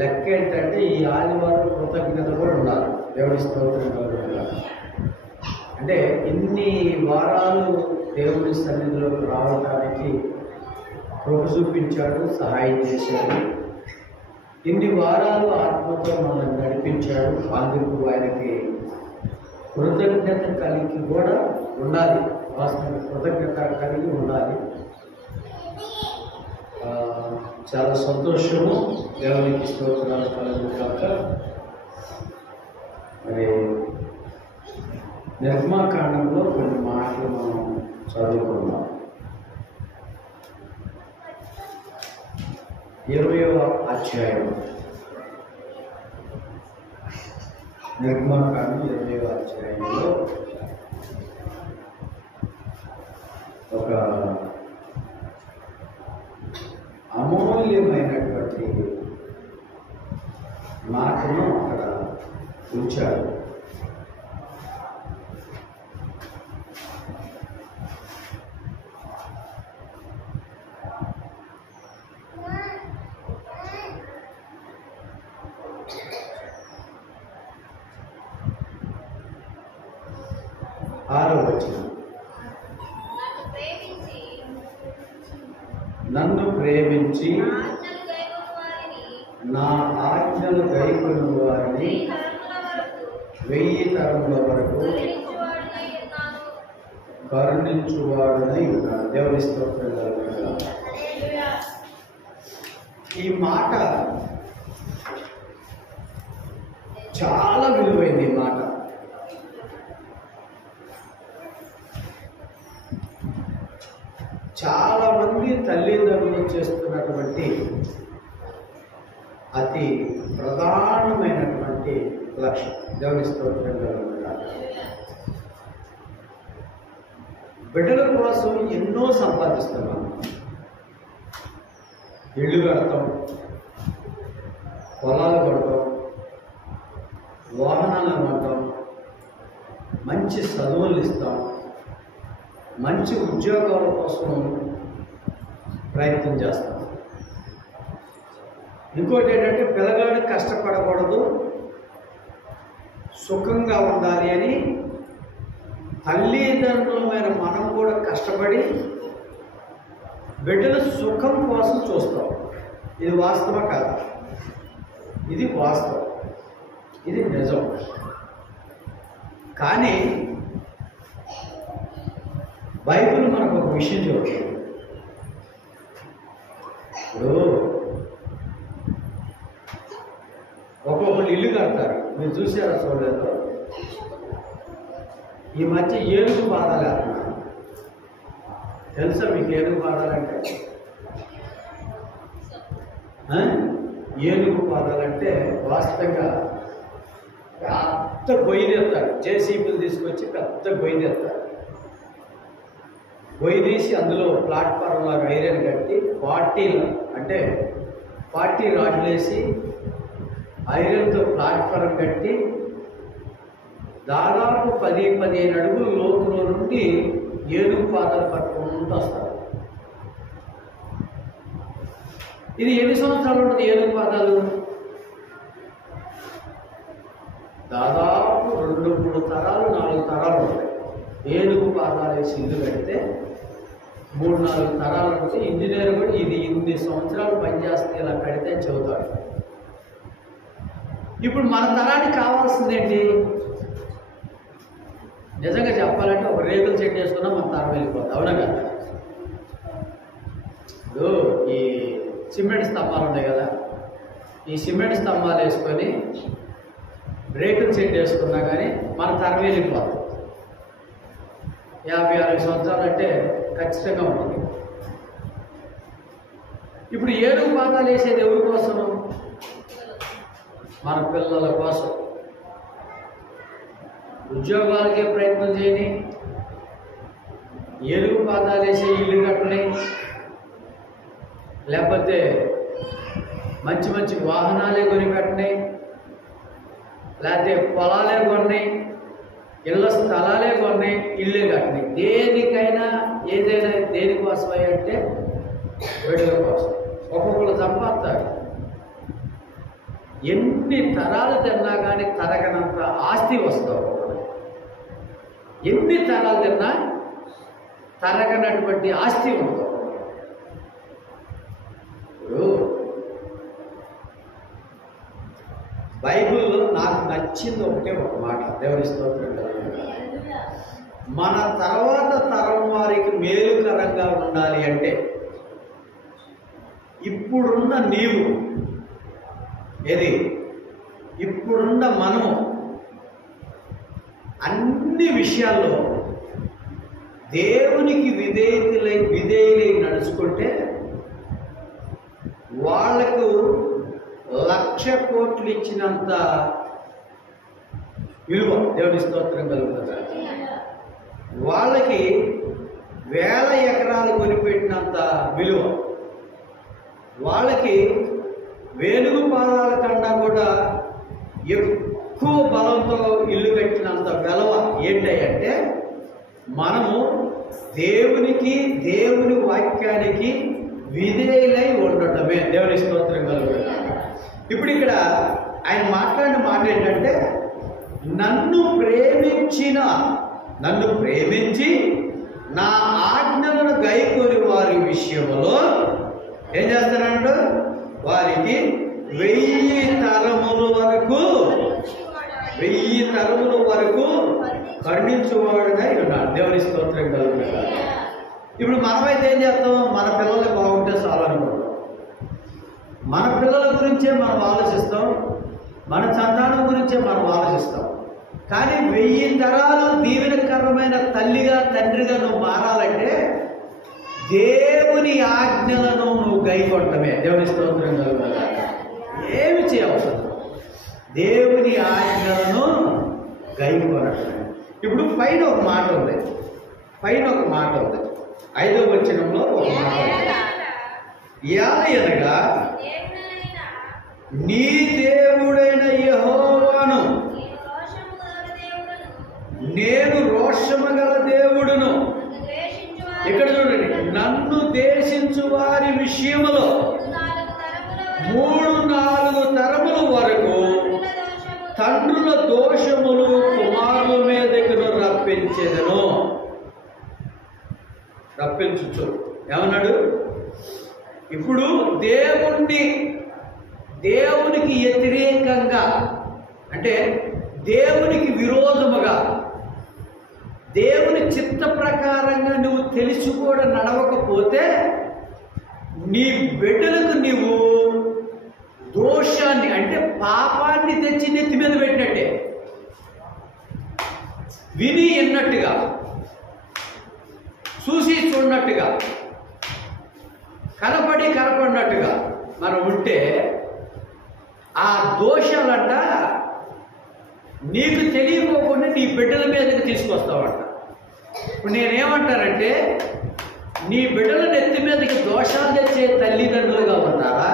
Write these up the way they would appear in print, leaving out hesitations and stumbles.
లెక్క ఏంటంటే ఈ ఆదివారం కృతజ్ఞత కూడా ఉండాలి. దేవుడి స్తోత్రం కలుగుతుంది. అంటే ఇన్ని వారాలు దేవుడి సన్నిధిలోకి రావడానికి కృప చూపించాడు, సహాయం చేశాడు. ఇన్ని వారాలు ఆత్మతో మనల్ని నడిపించాడు. అందుకు ఆయనకి కృతజ్ఞత కలిగి కూడా ఉండాలి. వాస్తవ కృతజ్ఞత కలిగి ఉండాలి. చాలా సంతోషము. దేవునికి స్తోత్రాలు కలుగుతాక మరి నిర్మాకాండంలో కొన్ని మాటలు మనం చదువుకున్నాం. 20వ అధ్యాయం, నిర్మాకాండం 20వ అధ్యాయంలో ఒక అమూల్యమైనటువంటి మాటను అక్కడ ఉంచాడు. ఆరో వచనం, నన్ను ప్రేమించి నా ఆజ్ఞలు గైకొను వారిని 1000 తరముల వరకు కరుణించువాడునై ఉన్నాడు. దేవుని స్తోత్రం కలుగుతుంది. ఈ మాట చాలా విలువైంది. ఈ మాట చాలా మంది తల్లిదండ్రులు చేస్తున్నటువంటి అతి ప్రధానమైనటువంటి లక్ష్యం. దేవుని స్తోత్రం కలుగుతుంది. బిడ్డల కోసం ఎన్నో సంపాదిస్తున్నాం. ఇళ్ళు కడతాం, పొలాలు కొడతాం, వాహనాలు కొంటాం, మంచి చదువులు ఇస్తాం, మంచి ఉద్యోగాల కోసం ప్రయత్నం చేస్తాం. ఇంకోటి ఏంటంటే పిల్లగాడు కష్టపడకూడదు, సుఖంగా ఉండాలి అని తల్లిదండ్రులమైన మనం కూడా కష్టపడి బిడ్డల సుఖం కోసం చూస్తాం. ఇది వాస్తవం కాదు, ఇది వాస్తవం, ఇది నిజం. కానీ బైబిల్ మనకు ఒక విషయం చెబుతుంది. ఇప్పుడు ఒక్కొక్కరు ఇల్లు కడతారు, మీరు చూసారా చూడలేదు? ఈ మధ్య ఏనుగు పాదాలు వేస్తున్నారు. తెలుసా మీకు ఏనుగు పాదాలంటే? ఏనుగు పాదాలంటే వాస్తవంగా పెద్ద గొయ్యి తెస్తారు. జేసీబీలు తీసుకొచ్చి పెద్ద గొయ్యి తెస్తారు. గొయ్యి తీసి అందులో ప్లాట్ఫామ్ లాగా ఐరన్ కట్టి 40 రాడ్లు వేసి ఐరన్తో ప్లాట్ఫామ్ కట్టి దాదాపు 10-15 అడుగుల లోతులో నుండి ఏనుగు పాదాలు పట్టుకుంటూ వస్తారు. ఇది ఎన్ని సంవత్సరాలు ఉంటుంది ఏనుగు పాదాలు? దాదాపు 2-3 తరాలు 4 తరాలు ఉంటాయి. ఏనుగు పాదాలు వేసి ఇల్లు కడితే 3-4 తరాలు నుంచి ఇంజనీర్ కూడా ఇది ఇన్ని సంవత్సరాలు పనిచేస్తే ఇలా కడితే చెబుతాడు. ఇప్పుడు మన తరానికి కావాల్సిందేంటి? నిజంగా చెప్పాలంటే ఒక రేకుల చెట్టు వేసుకున్నా మన తరం వెళ్ళిపోతుంది. అవునా కదా? ఇప్పుడు ఈ సిమెంట్ స్తంభాలు ఉన్నాయి కదా, ఈ సిమెంట్ స్తంభాలు వేసుకొని రేకుల చెట్టు వేసుకున్నా కానీ మన తరం వెళ్ళిపోతుంది. 50-60 సంవత్సరాలు అంటే ఖచ్చితంగా ఉంటుంది. ఇప్పుడు ఏనుగు పాదాలు వేసేది ఎవరి కోసం? మన పిల్లల కోసం. ఉద్యోగాలకే ప్రయత్నం చేయని, ఏనుగు పాదాలు వేసే ఇల్లు కట్టని, లేకపోతే మంచి మంచి వాహనాలే కొనిపెట్టని, లేకపోతే పొలాలే కొన్ని, ఇళ్ళ స్థలాలే కొన్ని, ఇళ్ళే కట్టని. దేనికైనా ఏదైనా దేనికోసమై అంటే బిడ్డల కోసం. ఒక్కొక్కరు సంపాదిస్తారు. ఎన్ని తరాలు తిన్నా కానీ తరగనంత ఆస్తి వస్తావు. ఎన్ని తరాలు తిన్నా తరగనటువంటి ఆస్తి ఉండదు. ఇప్పుడు బైబిల్లో నాకు నచ్చింది ఒకటే ఒక మాట, దేవుని స్తోత్రం. మన తర్వాత తరం వారికి మేలుకరంగా ఉండాలి అంటే ఇప్పుడున్న నీవు ఏది, ఇప్పుడున్న మనము అన్ని విషయాల్లో దేవునికి విధేయులై నడుచుకుంటే వాళ్లకు 1,00,000 కోట్లు ఇచ్చినంత విలువ దేవుని స్తోత్రం కలుగుతుంది. వాళ్ళకి 1000 ఎకరాలు కొనిపెట్టినంత విలువ, వాళ్ళకి వేలుగు పాదాల కన్నా కూడా ఎక్కువ బలంతో ఇల్లు కట్టినంత విలువ ఏంటంటే మనము దేవుని వాక్యానికి విధేయులై ఉండటమే. దేవుని స్తోత్రం కలుగుతుంది. ఇప్పుడు ఇక్కడ ఆయన మాట్లాడిన మాట ఏంటంటే, నన్ను ప్రేమించి నా ఆజ్ఞలను గైకొని వారి విషయంలో ఏం చేస్తానంట, వారికి 1000 తరముల వరకు కరుణించువాడుగా ఉన్నాడు. దేవుని స్తోత్రం కలుగుతుంది. ఇప్పుడు మనమైతే ఏం చేస్తాం, మన పిల్లలు బాగుంటే చాలనుకుంటాం. మన పిల్లల గురించే మనం ఆలోచిస్తాం, మన సంతానం గురించే మనం ఆలోచిస్తాం. కానీ 1000 తరాలు దీవెనకరమైన తల్లిగా తండ్రిగా నువ్వు మారాలంటే దేవుని ఆజ్ఞలను నువ్వు గైకొట్టమే. దేవుని స్తోత్రం కలుగుతుంది. ఏమి చేయవసరం, దేవుని ఆజ్ఞలను గైకొనటమే. ఇప్పుడు పైన ఒక మాట ఉంది, 5వ వచనంలో ఒక మాట ఉంది. ఏలయనగా నీ దేవుడైన యెహోవాను, నేను రోషము గల దేవుడును. ఇక్కడ చూడండి, నన్ను ద్వేషించు వారి విషయములో 3-4 తరముల వరకు తండ్రుల దోషములు కుమారుల మీదకు రప్పించు. ఏమన్నాడు? ఇప్పుడు దేవునికి వ్యతిరేకంగా అంటే దేవునికి విరోధముగా దేవుని చిత్త ప్రకారంగా నువ్వు తెలిసి కూడా నడవకపోతే నీ బిడ్డలకు నీవు దోషాన్ని అంటే పాపాన్ని తెచ్చి నెత్తి మీద పెట్టినట్టే. విని ఎన్నట్టుగా, చూసి చూడనట్టుగా, కనపడినట్టుగా మనం ఉంటే ఆ దోషాలంట నీకు తెలియకోకుండా నీ బిడ్డల మీదకి తీసుకొస్తావంట. ఇప్పుడు నేనేమంటానంటే, నీ బిడ్డల నెత్తి మీదకి దోషాలు తెచ్చే తల్లిదండ్రులుగా ఉంటారా,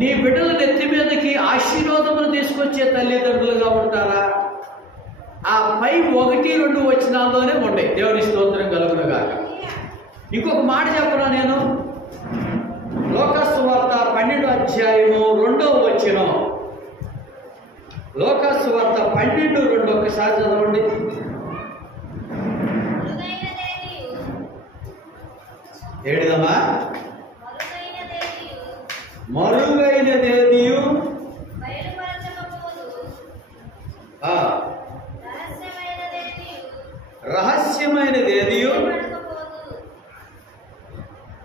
నీ బిడ్డల నెత్తి మీదకి ఆశీర్వాదములు తీసుకొచ్చే తల్లిదండ్రులుగా ఉంటారా? ఆ పై 1-2 వచనాల్లోనే ఉన్నాయి. దేవుని స్తోత్రం కలుగునుగాక. ఇంకొక మాట చెప్పనా నేను, లోకసువార్త 12వ అధ్యాయము 2వ వచనం. లోకసువార్త 12:2 ఒకసారి చదవండి. ఏడుదమ్మా, మరుగైనదేదియు రహస్యమైనదేదియు.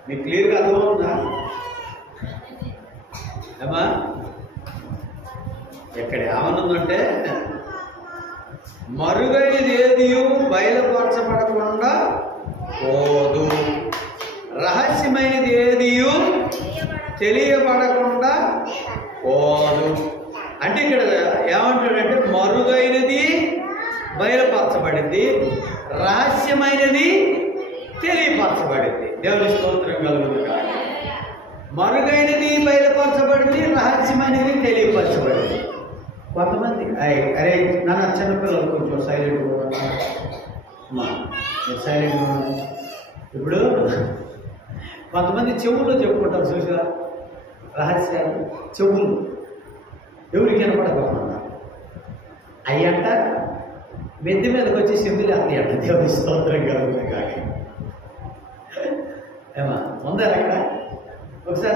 మీకు క్లియర్గా అర్థమవుతుందా అమ్మా? ఎక్కడ ఏమనుందంటే, మరుగైనదేదియు బయలుపరచబడకుండా పోదు, రహస్యమైనది ఏదియు తెలియబడకుండా పోదు. అంటే ఇక్కడ ఏమంటాడంటే, మరుగైనది బయలుపరచబడింది, రహస్యమైనది తెలియపరచబడింది. దేవుని స్తోత్రం కలుగునుగాక. మరుగైనది బయలుపరచబడింది, రహస్యమైనది తెలియపరచబడింది. కొంతమంది అరే నాన్న చిన్నపిల్లలు కొంచెం సైలెంట్గా ఇప్పుడు కొంతమంది చెవుల్లో చెప్పుకుంటారు చూసా రహస్యాలు. చెవులు ఎవరికి వినపడకపోతున్నా అవి అంట మెద్ది మీదకి వచ్చి సింధులు అత్తాయి అంట. దేవుని స్తోత్రం కలుగుతుంది కాక. ఏమా ఉందా అక్కడ ఒకసారి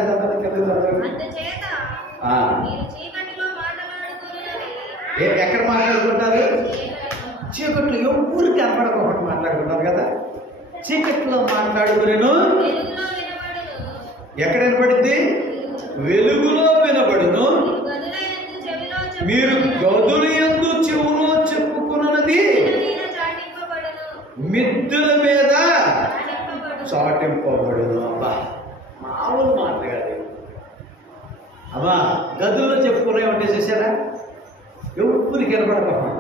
ఎక్కడ మాట్లాడుకుంటారు? చీకట్లో ఎవరు కనపడకపోవడం మాట్లాడుకుంటారు కదా. చీకట్లో మాట్లాడుకునేను ఎక్కడ వినపడింది? వెలుగులో వినబడును. మీరు గదుల యందు చెవులో చెప్పుకున్నది మిద్దెల మీద చాటింపబడును. అబ్బా మామూలు మాట కాదు అమ్మా. గదుల్లో చెప్పుకునేవంటే చూసారా? ఎవరికి వినపడకపోవడం.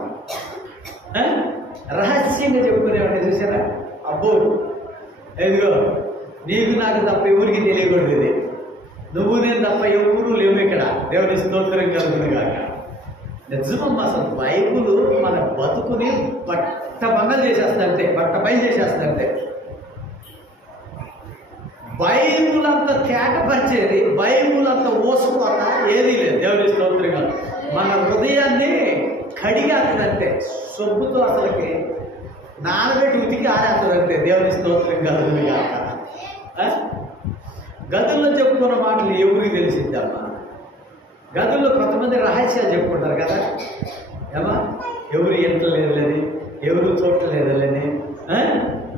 రహస్యంగా చెప్పుకునేవంటే చూసారా? అబ్బో ఇదిగో నీకు నాకు తప్ప ఎవరికి తెలియకూడదు. ఇది నువ్వు నేను తప్ప ఎవరు లేవు ఇక్కడ. దేవుని స్తోత్రం కలుగుతుంది కాక. నిజమమ్మా, అసలు బైబుల్ మన బతుకుని బట్ట బంగలు చేసేస్తంటే, బట్ట బయలు చేసేస్తంటే. బైబుల్ అంత తేటపరిచేది, బైబుల్ అంత ఓసుకోత ఏదీ లేదు. దేవుని స్తోత్రం కాదు. మన హృదయాన్ని కడిగేస్తుందంటే, సొబ్బుతో అసలుకి నానబెట్టి ఉతికి ఆరేస్తుందంటే. దేవుని స్తోత్రం కలుగుతుంది కాక. గదుల్లో చెప్పుకున్న మాటలు ఎవరికి తెలిసిద్దమ్మా? గదుల్లో కొంతమంది రహస్యాలు చెప్పుకుంటారు కదా. ఏమా ఎవరు ఎంటలేదులేని, ఎవరు చూడలేదులేని,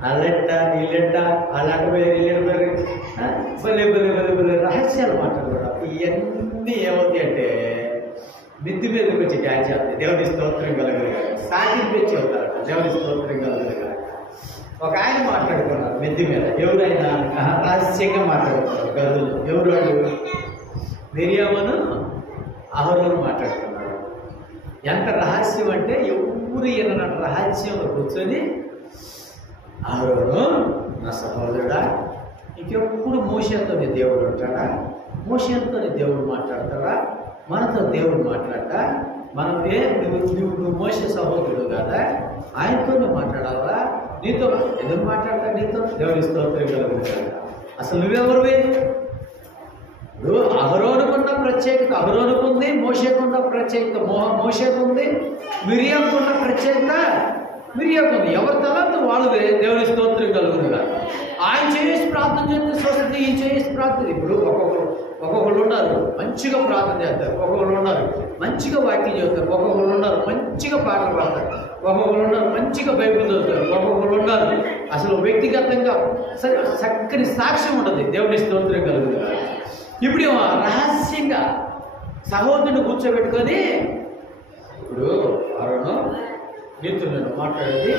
అల్లెట్ట ఇల్లెట్ట అలాంటి ఇల్లెట్టారు భలే భలే భలే భలే రహస్యాలు మాట్లాడుకోవడం. ఇవన్నీ ఏమవుతాయి అంటే మిద్ది మీదకి వచ్చి డ్యాన్స్ చేస్తాయి. దేవుని స్తోత్రం కలుగుతుంది. సాగించి అవుతారట. దేవుని స్తోత్రం కలుగుతుంది. ఒక ఆయన మాట్లాడుకున్నారు మిద్ది మీద. ఎవరైనా రహస్యంగా మాట్లాడుతున్నారు గదులు. ఎవరు వాళ్ళు? మిరియామును అహరోను మాట్లాడుతున్నారు. ఎంత రహస్యం అంటే ఎవరు ఈయన రహస్యంలో కూర్చొని, అహరోను నా సహోదరుడా, ఇంకెప్పుడు మోషేతోని దేవుడు ఉంటాడా? మోషేతోని దేవుడు మాట్లాడతాడా? మనతో దేవుడు మాట్లాడతా? మనం నువ్వు మోషే సహోదరుడు కదా, ఆయనతోనే మాట్లాడాలా? నీతో ఎందుకు మాట్లాడతా? నీతో దేవుని స్తోత్రం కలుగుతుంది. అసలు నువ్వెవరివి? ఇప్పుడు అహరోనుకున్న ప్రత్యేకత అహరోనుకుంది, మోషేకున్న ప్రత్యేకత మోషేకుంది, మిరియాకున్న ప్రత్యేకత మిరియాకుంది. ఎవరి తలంత వాళ్ళదే. దేవుని స్తోత్రం కలుగుతుంది. ఆయన చేసి ప్రార్థన చేస్తే స్వస్థత, ఈయన చేసి ప్రార్థన. ఇప్పుడు ఒక్కొక్కరు ఉన్నారు మంచిగా ప్రార్థన చేస్తారు, ఒక్కొక్కరు ఉన్నారు మంచిగా వాక్యం చేస్తారు, ఒక్కొక్కరు ఉన్నారు మంచిగా పాటలు పాడతారు, ఒక్కొక్కరు ఉన్నారు మంచిగా బైబిల్ చదువుతారు, ఒక్కొక్కరు ఉన్నారు అసలు వ్యక్తిగతంగా చక్కని సాక్ష్యం ఉండదు. దేవుని స్తోత్రం కలుగుతుంది. ఇప్పుడు రహస్యంగా సహోదరుని కూర్చోబెట్టుకొని, ఇప్పుడు అరుణు నీతో నేను మాట్లాడేది,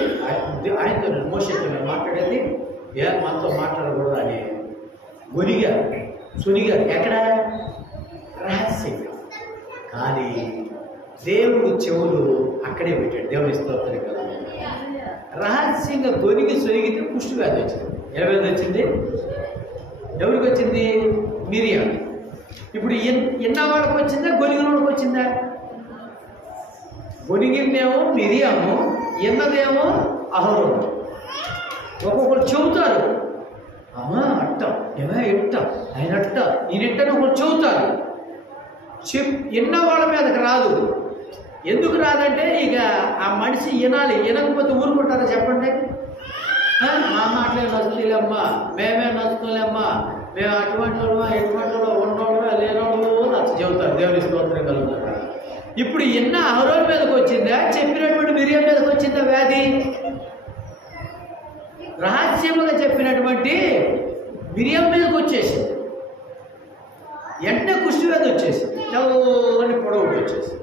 ఆయనతో నేను మోషేతో నేను మాట్లాడేది, మనతో మాట్లాడకూడదు అని గొనిగారు, సునిగారు. ఎక్కడ? రహస్యంగా. కానీ దేవుడు చెవులు అక్కడే పెట్టాడు. దేవుని స్తోత్రం కదా. రహస్యంగా గొనిగి సొనిగితే కుష్టి వ్యాధి వచ్చింది. ఏ వ్యాధి వచ్చింది? ఎవరికి వచ్చింది? మిరియాం. ఇప్పుడు ఎన్న వాళ్ళకి వచ్చిందా, గొనిగిన వాళ్ళకి వచ్చిందా? గొనిగిందేమో మిరియాము, ఎన్నదేమో అహరోను. ఒక్కొక్కరు చెబుతారు, అమ్మా అట్ట, ఏమో ఎట్ట, ఆయన అట్ట, ఈయనెట్టని ఒకరు చెబుతారు. ఎన్న వాళ్ళ మీదకి రాదు. ఎందుకు రాదంటే ఇక ఆ మనిషి వినాలి. వినకపోతే ఊరుకుంటారా చెప్పండి? మా మాటలే నచ్చులేమ్మా, మేమే నచ్చుకోలేమ్మా, మేము అటువంటి ఎటువంటి ఉన్నోళ్ళు లేనోళ్ళు నచ్చ చెబుతారు. దేవుని స్తోత్రం కలుగుతారు. ఇప్పుడు ఎన్న అహరోను మీదకి వచ్చిందా, చెప్పినటువంటి మిరియాం మీదకి వచ్చిందా వ్యాధి? రహస్యముగా చెప్పినటువంటి మిరియాం మీదకి వచ్చేసింది. వెంటనే కుష్టి వ్యాధి వచ్చేసింది, తెల్లని పొడవు వచ్చేసింది.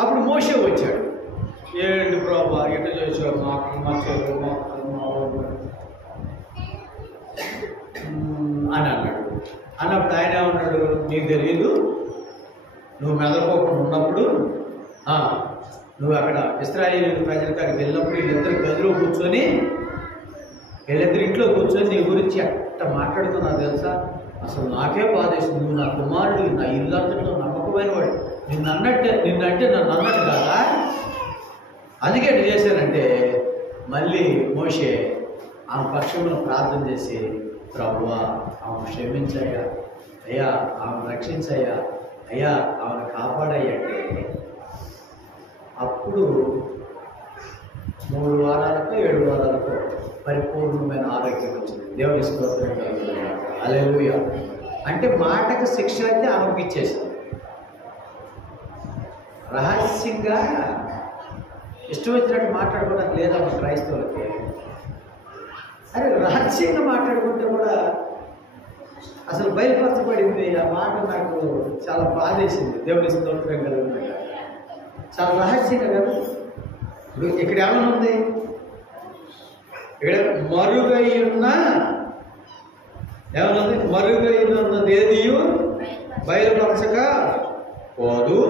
అప్పుడు మోషే వచ్చాడు. ఏంటి ప్రభా ఎట్లా చేసావు, మాకు మచ్చలు అని అన్నాడు. అన్నప్పుడు ఆయన ఏమన్నాడు? నీకు తెలియదు, నువ్వు మెదడుకోకుండా ఉన్నప్పుడు, నువ్వు అక్కడ ఇశ్రాయేలు ప్రజలకు అక్కడికి వెళ్ళినప్పుడు వీళ్ళిద్దరు గదిలో కూర్చొని, వీళ్ళిద్దరు ఇంట్లో కూర్చొని నీ గురించి అట్ట మాట్లాడుతున్నా తెలుసా? అసలు నాకే బాధేస్తుంది. నువ్వు నా కుమారుడు, నా ఇల్లు అంతట్లో నమ్మకమైన వాడు, నిన్నంటే నన్ను అన్నట్టు కాదా? అందుకే ఎట్లా చేశానంటే, మళ్ళీ మోషే ఆమె పక్షంలో ప్రార్థన చేసి, ప్రభువా ఆమె క్షమించయ్యా, అయ్యా ఆమె రక్షించయ్యా, అయ్యా ఆమెను కాపాడాయంటే అప్పుడు 3 వారాలకో 7 వారాలకో పరిపూర్ణమైన ఆరోగ్యం వచ్చింది. దేవుని స్తోత్రం కలుగుతుంది. హల్లెలూయా. అంటే మాటకు శిక్ష అయితే అనుభవించేసింది. రహస్యంగా ఇష్టం వచ్చినట్టు మాట్లాడుకోవడానికి లేదా మన క్రైస్తవులకి. అరే రహస్యంగా మాట్లాడుకుంటే కూడా అసలు బయలుపరచబడింది. ఆ మాట నాకు చాలా బాధేసింది. దేవుని స్తోత్రం కలుగుతుంది. చాలా రహస్యంగా కదా. ఇప్పుడు ఇక్కడ ఏమైనా ఉంది, ఇక్కడ మరుగై ఉన్న ఏమన్నది, మరుగైనది ఏదియు బయలుపరచక పోదు,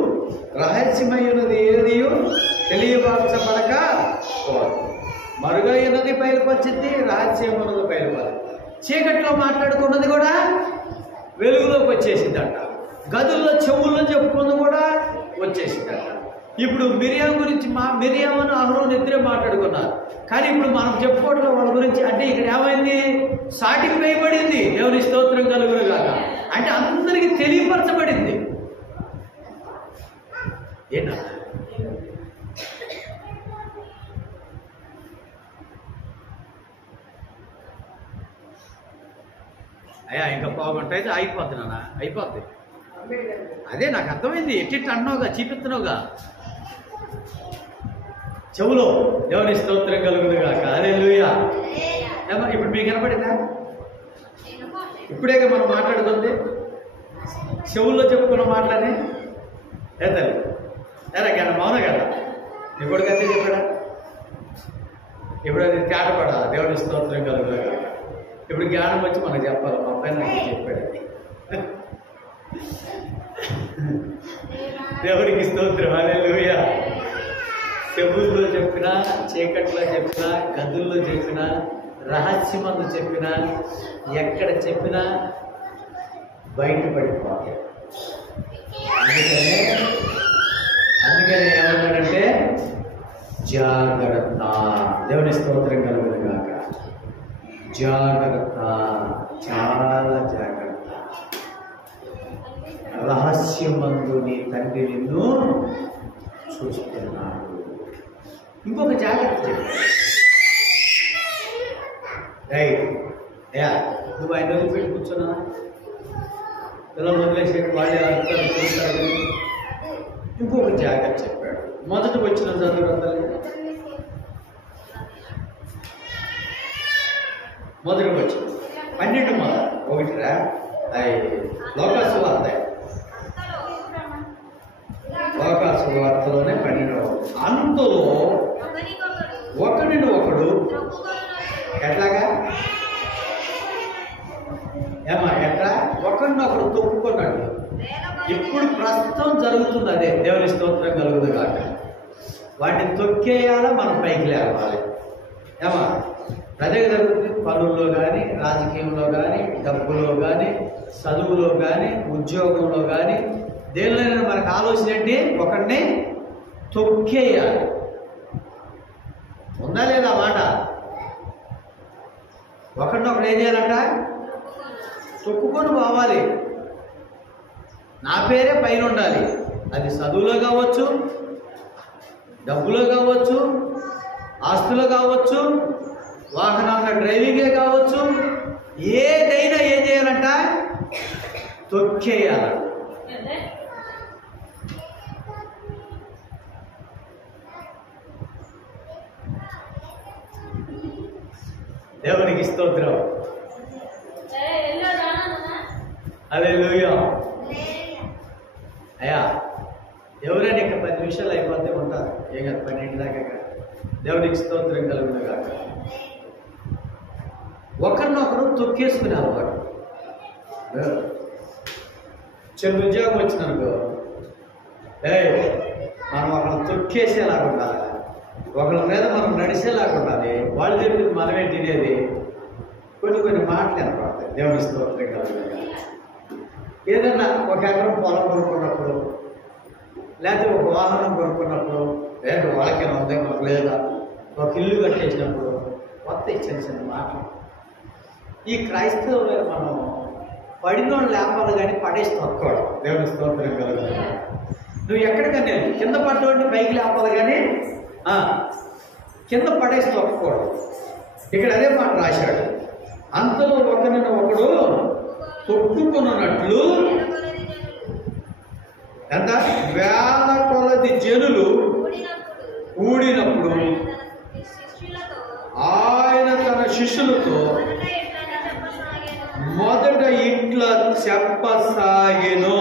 రహస్యమైనది ఏదియు తెలియపరచబడక పోదు. మరుగైనది బయలుపరిచింది, రహస్యమైనది బయలుపరచింది. చీకట్లో మాట్లాడుకున్నది కూడా వెలుగులోకి వచ్చేసిందట. గదుల్లో చెవుల్లో చెప్పుకున్నది కూడా వచ్చేసిందట. ఇప్పుడు మిరియాం గురించి మిరియామను అహరోను ఇద్దరే మాట్లాడుకున్నారు. కానీ ఇప్పుడు మనం చెప్పుకోవడం వాళ్ళ గురించి అంటే ఇక్కడ ఏమైంది, సాటికి వేయబడింది. దేవుని స్తోత్రం కలుగును గాక. అంటే అందరికీ తెలియపరచబడింది. ఏంటా అయ్యా ఇంకా పావుగంట అయితే అయిపోద్ది నాన్న, అయిపోద్ది. అదే నాకు అర్థమైంది. ఎట్టి అన్నావుగా, చూపిస్తున్నావుగా చెవులో. దేవుని స్తోత్రం కలుగును గాక. హల్లెలూయా. ఇప్పుడు మీకు కనపడిందా? ఇప్పుడే మనం మాట్లాడుతుంది చెవుల్లో చెప్పుకున్న మాటలని తల్లి ఎరా కదా మౌన కదా. ఇప్పుడు కదే చెప్పాడా? ఇప్పుడు అది తేటపడా. దేవుని స్తోత్రం కలుగును గాక. ఇప్పుడు జ్ఞానం వచ్చి మనకు చెప్పాలి. మా అబ్బాయి నాకు చెప్పాడు. దేవునికి స్తోత్రం. హల్లెలూయా. చెవుల్లో చెప్పినా, చీకట్లో చెప్పినా, గదుల్లో చెప్పినా, రహస్యమందు చెప్పినా, ఎక్కడ చెప్పినా బయటపడిపోతాయి. అందుకనే ఏమన్నాడంటే జాగ్రత్త. దేవుని స్తోత్రం కలుగును గాక. జాగ్రత్త, చాలా జాగ్రత్త. రహస్యమందు నీ తండ్రి నిన్ను చూస్తున్నాడు. ఇంకొక జాగ్రత్త చెప్పు. నువ్వు ఆయన రోజులు పెట్టి కూర్చున్నా పిల్లలు వదిలేసి వాళ్ళే అర్థాలు చూస్తారు. ఇంకొక జాగ్రత్త చెప్పాడు. మొదట వచ్చిన చదువు మొదటి వచ్చిన 12 మొదలు 1రా లోకాసు వార్త. లోకాసు వార్తలోనే 12వ. అందులో ఒకడిని ఒకడు ఎట్లాగా ఎట్లా ఒకరినొకడు తొక్కుకున్నాడు. ఇప్పుడు ప్రస్తుతం జరుగుతుంది అదే. దేవుని స్తోత్రం కలుగుదు కాక. వాటిని తొక్కేయాలా, మనం పైకి లేవాలి. అదే జరుగుతుంది. పనుల్లో కానీ, రాజకీయంలో కానీ, డబ్బులో కానీ, చదువులో కానీ, ఉద్యోగంలో కానీ, దేనిలోనైనా మనకు ఆలోచన ఏంటి? ఒకరిని తొక్కేయాలి. ఉందా లేదా మాట? ఒకరినొకడు ఏం చేయాలంట? తొక్కుకొని పోవాలి. నా పేరే పైన ఉండాలి. అది చదువులో కావచ్చు, డబ్బులో కావచ్చు, ఆస్తులో కావచ్చు, వాహనాల డ్రైవింగే కావచ్చు, ఏదైనా ఏం చేయాలంట? తొక్కేయాలి. దేవునికి స్తోత్రం. హల్లెలూయా. అయ్యా ఎవరైనా ఇంకా 10 నిమిషాలు అయిపోతే ఉంటారు. ఏం కాదు, 12 దాకా. దేవునికి స్తోత్రం కలుగును గాక. ఒకరినొకరు తొక్కేసుకునే అలవాటు. చిన్న ఉద్యోగం వచ్చిందనుకో, మనం ఒకరిని తొక్కేసేలాగా ఉండాలి. ఒకరి మీద మనం నడిచేలాగా ఉండాలి. వాళ్ళు చెప్పింది మనమే తినేది. కొన్ని మాటలు కనపడతాయి. దేవుని స్తోత్రం కలుగును గాక. ఏదన్నా 1 ఎకరం పొలం కొనుక్కున్నప్పుడు, లేకపోతే ఒక వాహనం కొనుక్కున్నప్పుడు, లేదు వాళ్ళకేనా ఉంది మాకు లేదా, ఒక ఇల్లు కట్టేసినప్పుడు వస్తాయి చిన్న చిన్న మాటలు. ఈ క్రైస్తవులైన మనం పడినోళ్ళు లేపాలి కానీ పడేసి తొక్కడం. దేవుని స్తోత్రం కలుగుతుంది. నువ్వు ఎక్కడికన్నా కింద పడ్డోడిని పైకి లేపాలి కానీ కింద పడేసి తొక్కకూడదు. ఇక్కడ అదే మాట రాశాడు. అంతలో ఒకరిని ఒకడు తొట్టుకున్నట్లు ఎంత వేల కొలది జనులు కూడినప్పుడు ఆయన తన శిష్యులతో మొదట ఇట్లా చెప్పసాగెను.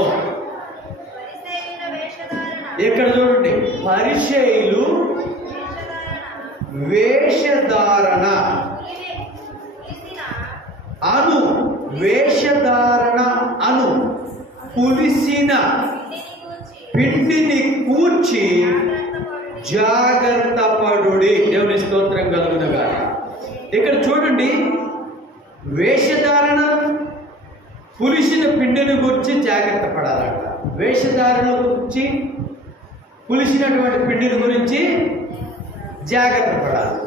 ఇక్కడ చూడండి, పరిచయులు వేషధారణ అను పులిసిన పిండిని కూర్చి జాగ్రత్త పడుడి. దేవుని స్తోత్రం కలుగునుగా. ఇక్కడ చూడండి, వేషధారణ పులిసిన పిండిని గురించి జాగ్రత్త పడాలంట. వేషధారణ గురించి పులిసినటువంటి పిండిని గురించి జాగ్రత్త పడాలి.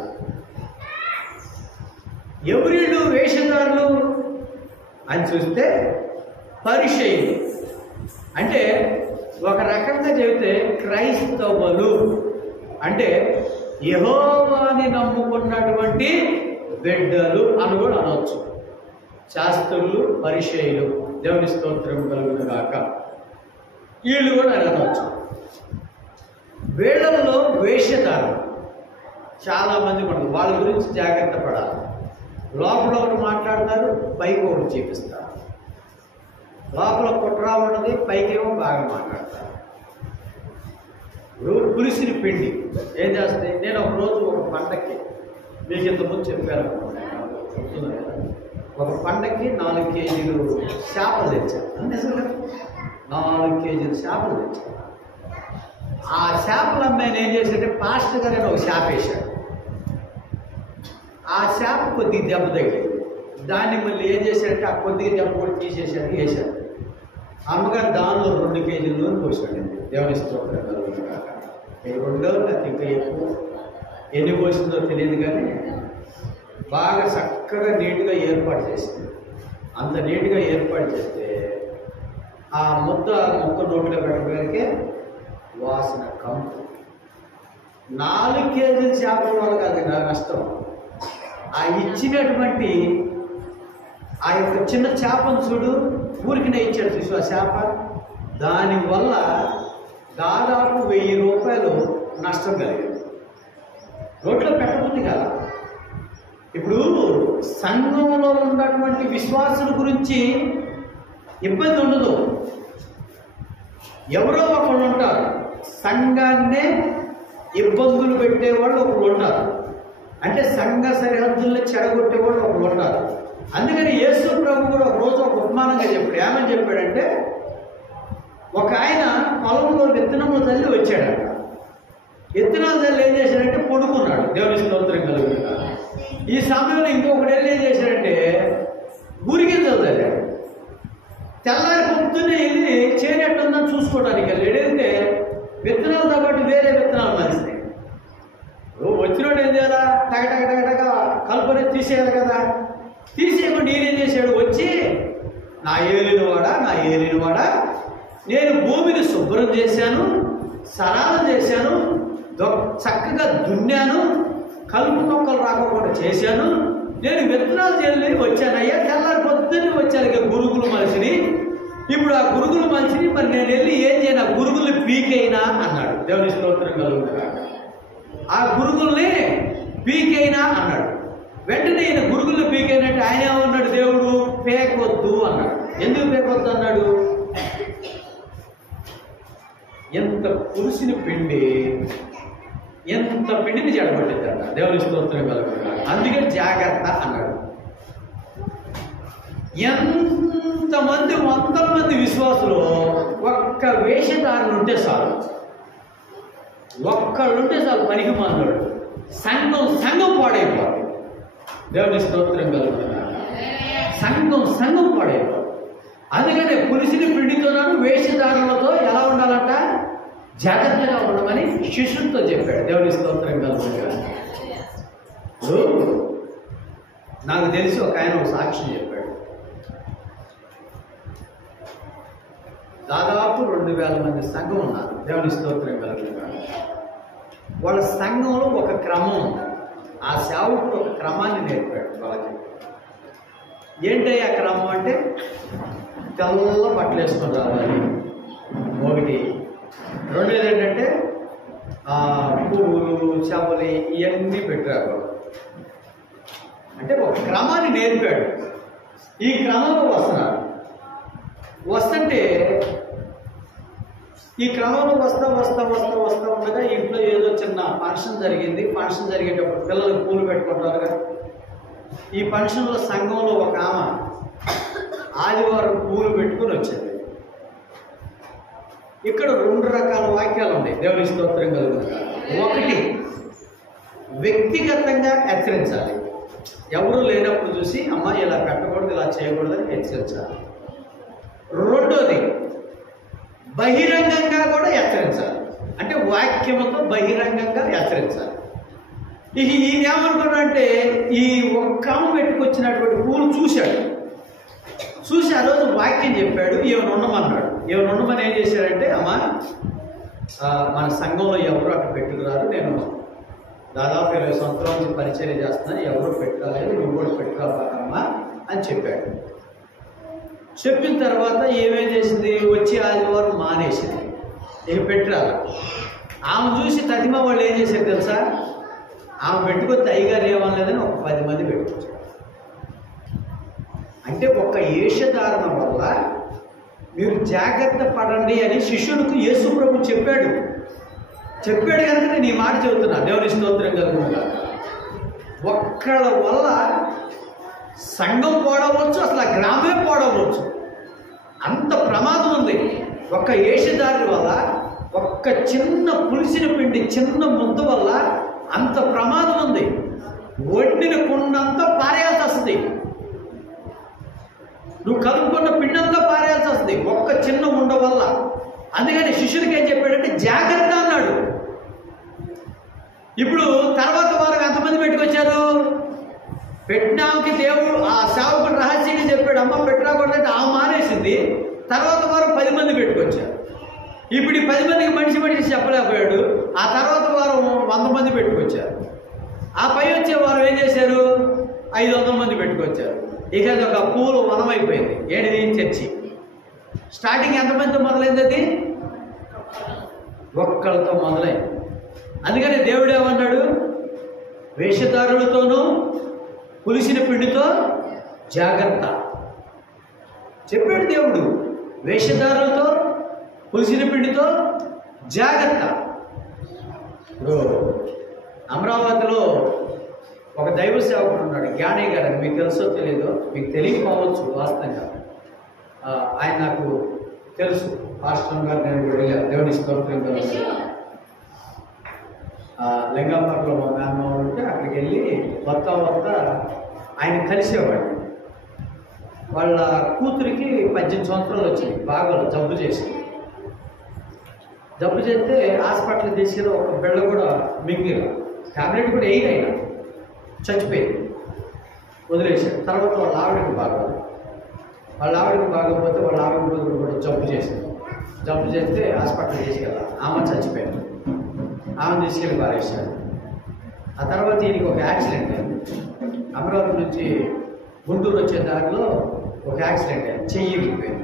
ఎవరిళ్ళు వేషధారులు అని చూస్తే పరిచయులు. అంటే ఒక రకంగా చెబితే క్రైస్తవులు అంటే యెహోవాని నమ్ముకున్నటువంటి బిడ్డలు అని కూడా అనవచ్చు. శాస్త్రులు, పరిచయులు. దేవుని స్తోత్రం కలుగును గాక. వీళ్ళు కూడా అనవచ్చు. వీళ్ళల్లో వేషధారులు చాలామంది ఉండదు. వాళ్ళ గురించి జాగ్రత్త పడాలి. లోపల ఒకటి మాట్లాడతారు, పైకి ఒకటి చూపిస్తారు. లోపల కుట్ర ఉన్నది, పైకేమో బాగా మాట్లాడతారు. పులిసిన పిండి ఏం చేస్తాయి? నేను ఒక రోజు ఒక పండక్కి, మీకు ఇంతకుముందు చెప్పాను, ఒక పండక్కి 4 కేజీలు చేపలు తెచ్చాను. నిజంగా 4 కేజీలు చేపలు తెచ్చాను. ఆ చేపలు అమ్మాయిని ఏం చేశాడంటే పాస్టర్ గారు ఒక చేప వేశాడు. ఆ చేప కొద్దిగా దెబ్బ తగిలింది. దాన్ని మళ్ళీ ఏం చేశాడంటే ఆ కొద్దిగా దెబ్బ కూడా తీసేశాడు, వేశాడు. అమ్మగారు దానిలో 2 కేజీల నూనె పోసాడండి. దేవుని స్తోత్రం కలుగునుగా. 2 లేకపోతే ఇంకా ఎక్కువ ఎన్ని పోసిందో తెలియదు కానీ బాగా చక్కగా నీట్గా ఏర్పాటు చేసింది. అంత నీట్గా ఏర్పాటు చేస్తే ఆ ముక్క నోట్లో పెట్టడానికి వాసన కంపు. 4 కేజీల చేపల వల్ల కాదు నష్టం. ఆ ఇచ్చినటువంటి ఆ యొక్క చిన్న చేపను చూడు, ఊరికినే ఇచ్చాడు చూసు ఆ చేప. దానివల్ల దాదాపు 1000 రూపాయలు నష్టం కలిగింది. రోడ్లో పెట్టబుద్ధి కదా. ఇప్పుడు సంఘంలో ఉన్నటువంటి విశ్వాసుల గురించి ఇబ్బంది ఉండదు. ఎవరో ఒకళ్ళు ఉంటారు, సంఘాన్నే ఇబ్బందులు పెట్టేవాళ్ళు ఒకళ్ళు ఉంటారు. అంటే సంఘ సరిహద్దుల్లో చెడగొట్టేవాళ్ళు ఒకళ్ళు ఉంటారు. అందుకని యేసు ప్రభు కూడా ఒక రోజు ఒక ఉపమానంగా చెప్పాడు. ఏమని చెప్పాడంటే, ఒక ఆయన పొలంలో విత్తనములు తల్లి వచ్చాడట. విత్తనాలు తల్లి ఏం చేశాడంటే పడుకున్నాడు. దేవుని స్తోత్రం కలుగునుగా. ఈ సమయంలో ఇంకొకటి ఏం చేశాడంటే గురిగింజలు తల్లాడు. తెల్లారి పొద్దున్నే వెళ్ళి చేనేట్టుందని చూసుకోవడానికి వెళ్తే విత్తనాలతో పాటు వేరే విత్తనాలు మలిసినాయి. వచ్చినోడు ఏం చేయాలా? టగటగటగటగ కలుపుని తీసేయాలి కదా. తీసేయకుండా ఈయనేం చేశాడు? వచ్చి నా ఏలినవాడా నేను భూమిని శుభ్రం చేశాను, సరాలు చేశాను, చక్కగా దున్నాను, కలుపు మొక్కలు రాకుండా చేశాను, నేను విత్తనాలు చెల్లి వచ్చానయ్యా. తెల్లారి పొద్దున్నే వచ్చాను ఇక గురుగులు మనిషిని. ఇప్పుడు ఆ గురుగులు మనిషిని మరి నేను వెళ్ళి ఏం చేయను? ఆ గురుగులు పీకైనా అన్నాడు. దేవుని స్తోత్రం కలుగుతుంది. ఆ గురుగుల్ని పీకైనా అన్నాడు. వెంటనే ఈయన గురుగులు పీకైనట్టు ఆయన ఏమన్నాడు? దేవుడు పేకొద్దు అన్నాడు. ఎందుకు పేకొద్దు అన్నాడు? ఎంత పులిసిన పిండి, ఎంత పిండిని చెడగొట్టిందట. దేవుని స్తోత్రం కలుగుతుంది. అందుకే జాగ్రత్త అన్నాడు. ఎంతమంది 100 మంది విశ్వాసులు ఒక్క వేషధారణ ఉంటే చాలు, ఒక్కళ్ళుంటే చాలు పనికి మానడు. సంఘం పాడైపోవాలి. దేవుని స్తోత్రం కలుగుతుంది. సంఘం పాడైపోవాలి. అందుకనే పులిసిన పిండితోనూ వేషధారణలతో ఎలా ఉండాలంట? జాగ్రత్తగా ఉండమని శిష్యులతో చెప్పాడు. దేవుని స్తోత్రం కలుగుతుంది. నాకు తెలిసి ఒక ఆయన ఒక సాక్ష్యం చెప్పాడు. దాదాపు 2000 మంది సంఘం ఉన్నారు. దేవుని స్తోత్రం కలుగుతుంది. వాళ్ళ సంఘంలో ఒక క్రమం ఉంది. ఆ సేవకుడు ఒక క్రమాన్ని నేర్పాడు వాళ్ళకి. ఏంటి ఆ క్రమం అంటే, తెల్ల బట్టలు వేసుకొని రావాలి ఒకటి. రెండోది ఏంటంటే పువ్వులు చేపలు ఇవన్నీ పెట్టారు. అంటే ఒక క్రమాన్ని నేర్పాడు. ఈ క్రమంలో వస్తున్నారు. వస్తుంటే ఈ క్రమంలో వస్తా ఉండగా ఇంట్లో ఏదో చిన్న ఫంక్షన్ జరిగింది. ఫంక్షన్ జరిగేటప్పుడు పిల్లలు పూలు పెట్టుకుంటారు కదా. ఈ ఫంక్షన్లో సంఘంలో ఒక ఆమె ఆదివారం పూలు పెట్టుకుని వచ్చేది. ఇక్కడ 2 రకాల వాక్యాలు ఉన్నాయి. దేవుని స్తోత్రం కలుగుతుంది. ఒకటి, వ్యక్తిగతంగా హెచ్చరించాలి. ఎవరు లేనప్పుడు చూసి అమ్మ ఇలా పెట్టకూడదు, ఇలా చేయకూడదని హెచ్చరించాలి. రెండోది, బహిరంగంగా కూడా హెచ్చరించాలి. అంటే వాక్యముతో బహిరంగంగా హెచ్చరించాలి. ఈయనేమనుకున్నాడంటే ఈ ఒక్క పెట్టుకొచ్చినటువంటి పూలు చూశాడు. చూసి ఆ రోజు వాక్యం చెప్పాడు. ఈమెను ఉండమన్నాడు. ఈమెను ఉండమని ఏం చేశాడంటే, అమ్మ మన సంఘంలో ఎవరు అక్కడ పెట్టుకురారు, నేను దాదాపు 20 సంవత్సరాల నుంచి పరిచయం చేస్తున్నాను, ఎవరు పెట్టుకోలేదు, నువ్వు కూడా పెట్టుకోవాలమ్మా అని చెప్పాడు. చెప్పిన తర్వాత ఏమేం చేసింది, వచ్చి ఆదివారం మానేసింది, ఇక పెట్టరాల. ఆమె చూసి తదిమ వాళ్ళు ఏం చేశారు తెలుసా, ఆమె పెట్టుకొస్తే అయ్యగారు ఏమనలేదని ఒక 10 మంది పెట్టుకొచ్చారు. అంటే ఒక వేషధారణ వల్ల మీరు జాగ్రత్త పడండి అని శిష్యుడికి యేసు ప్రభు చెప్పాడు కనుక నేను ఈ మాట చెబుతున్నా. దేవుని స్తోత్రం కలుగునుగా. ఒక్కళ్ళ వల్ల సంఘం పోడవచ్చు, అసలు ఆ గ్రామే పోడవచ్చు. అంత ప్రమాదం ఉంది. ఒక్క వేషధారి వల్ల, ఒక్క చిన్న పులిసిన పిండి చిన్న ముద్ద వల్ల అంత ప్రమాదం ఉంది. వండిన కుండంతా పారేయాల్సి వస్తుంది. నువ్వు కలుపుకున్న పిండంతా పారేయాల్సి వస్తుంది ఒక్క చిన్న ఉండ వల్ల. అందుకని శిష్యుడికి ఏం చెప్పాడంటే జాగ్రత్త అన్నాడు. ఇప్పుడు తర్వాత వారు ఎంతమంది పెట్టుకొచ్చారు, పెట్టినాకి దేవుడు ఆ సేవకుడు రహస్యంగా చెప్పాడు, అమ్మ పెట్టరాకూడదంటే ఆమె మానేసింది. తర్వాత వారు 10 మంది పెట్టుకొచ్చారు. ఇప్పుడు ఈ 10 మందికి మనిషి చెప్పలేకపోయాడు. ఆ తర్వాత వారు 100 మంది పెట్టుకొచ్చారు. ఆ పై వచ్చే వారు ఏం చేశారు, 500 మంది పెట్టుకొచ్చారు. ఇక అది ఒక పూలు వనమైపోయింది. ఏడిది చర్చి. స్టార్టింగ్ ఎంతమందితో మొదలైంది, అది ఒక్కళ్ళతో మొదలైంది. అందుకని దేవుడు ఏమన్నాడు, వేషధారులతోనూ పులిసిన పిండితో జాగ్రత్త చెప్పాడు దేవుడు. వేషధారులతో పులిసిన పిండితో జాగ్రత్త. ఇప్పుడు అమరావతిలో ఒక దైవ సేవకుడు ఉన్నాడు, జ్ఞాని గారు. మీకు తెలుసో తెలియదో, మీకు తెలియకపోవచ్చు వాస్తవంగా. ఆయన నాకు తెలుసు, పాస్టర్ గారు. నేను వెళ్ళాను. దేవుని స్తోత్రం లింగాపట్నంలో మా మేనమామ ఉంటే అక్కడికి వెళ్ళి వస్తా ఆయన కలిసేవాడు. వాళ్ళ కూతురికి 18 సంవత్సరాలు వచ్చింది. బాగా జబ్బు చేసింది. జబ్బు చేస్తే హాస్పిటల్ తీసుకెళ్ళి ఒక బిళ్ళ కూడా మింగిల, టాబ్లెట్ కూడా అయినా చచ్చిపోయింది, వదిలేశాడు. తర్వాత వాళ్ళ ఆవిడకి బాగోపోతే వాళ్ళ ఆవిడ కూతురు కూడా జబ్బు చేసింది. జబ్బు చేస్తే హాస్పిటల్ తీసుకెళ్ళాలి. ఆమె చచ్చిపోయింది. ఆమె తీసుకెళ్ళి పారేశాడు. ఆ తర్వాత ఈయనకి ఒక యాక్సిడెంట్ అయింది. అమరావతి నుంచి గుంటూరు వచ్చే దారిలో ఒక యాక్సిడెంట్ అయింది. చెయ్యి ఇరిగిపోయింది.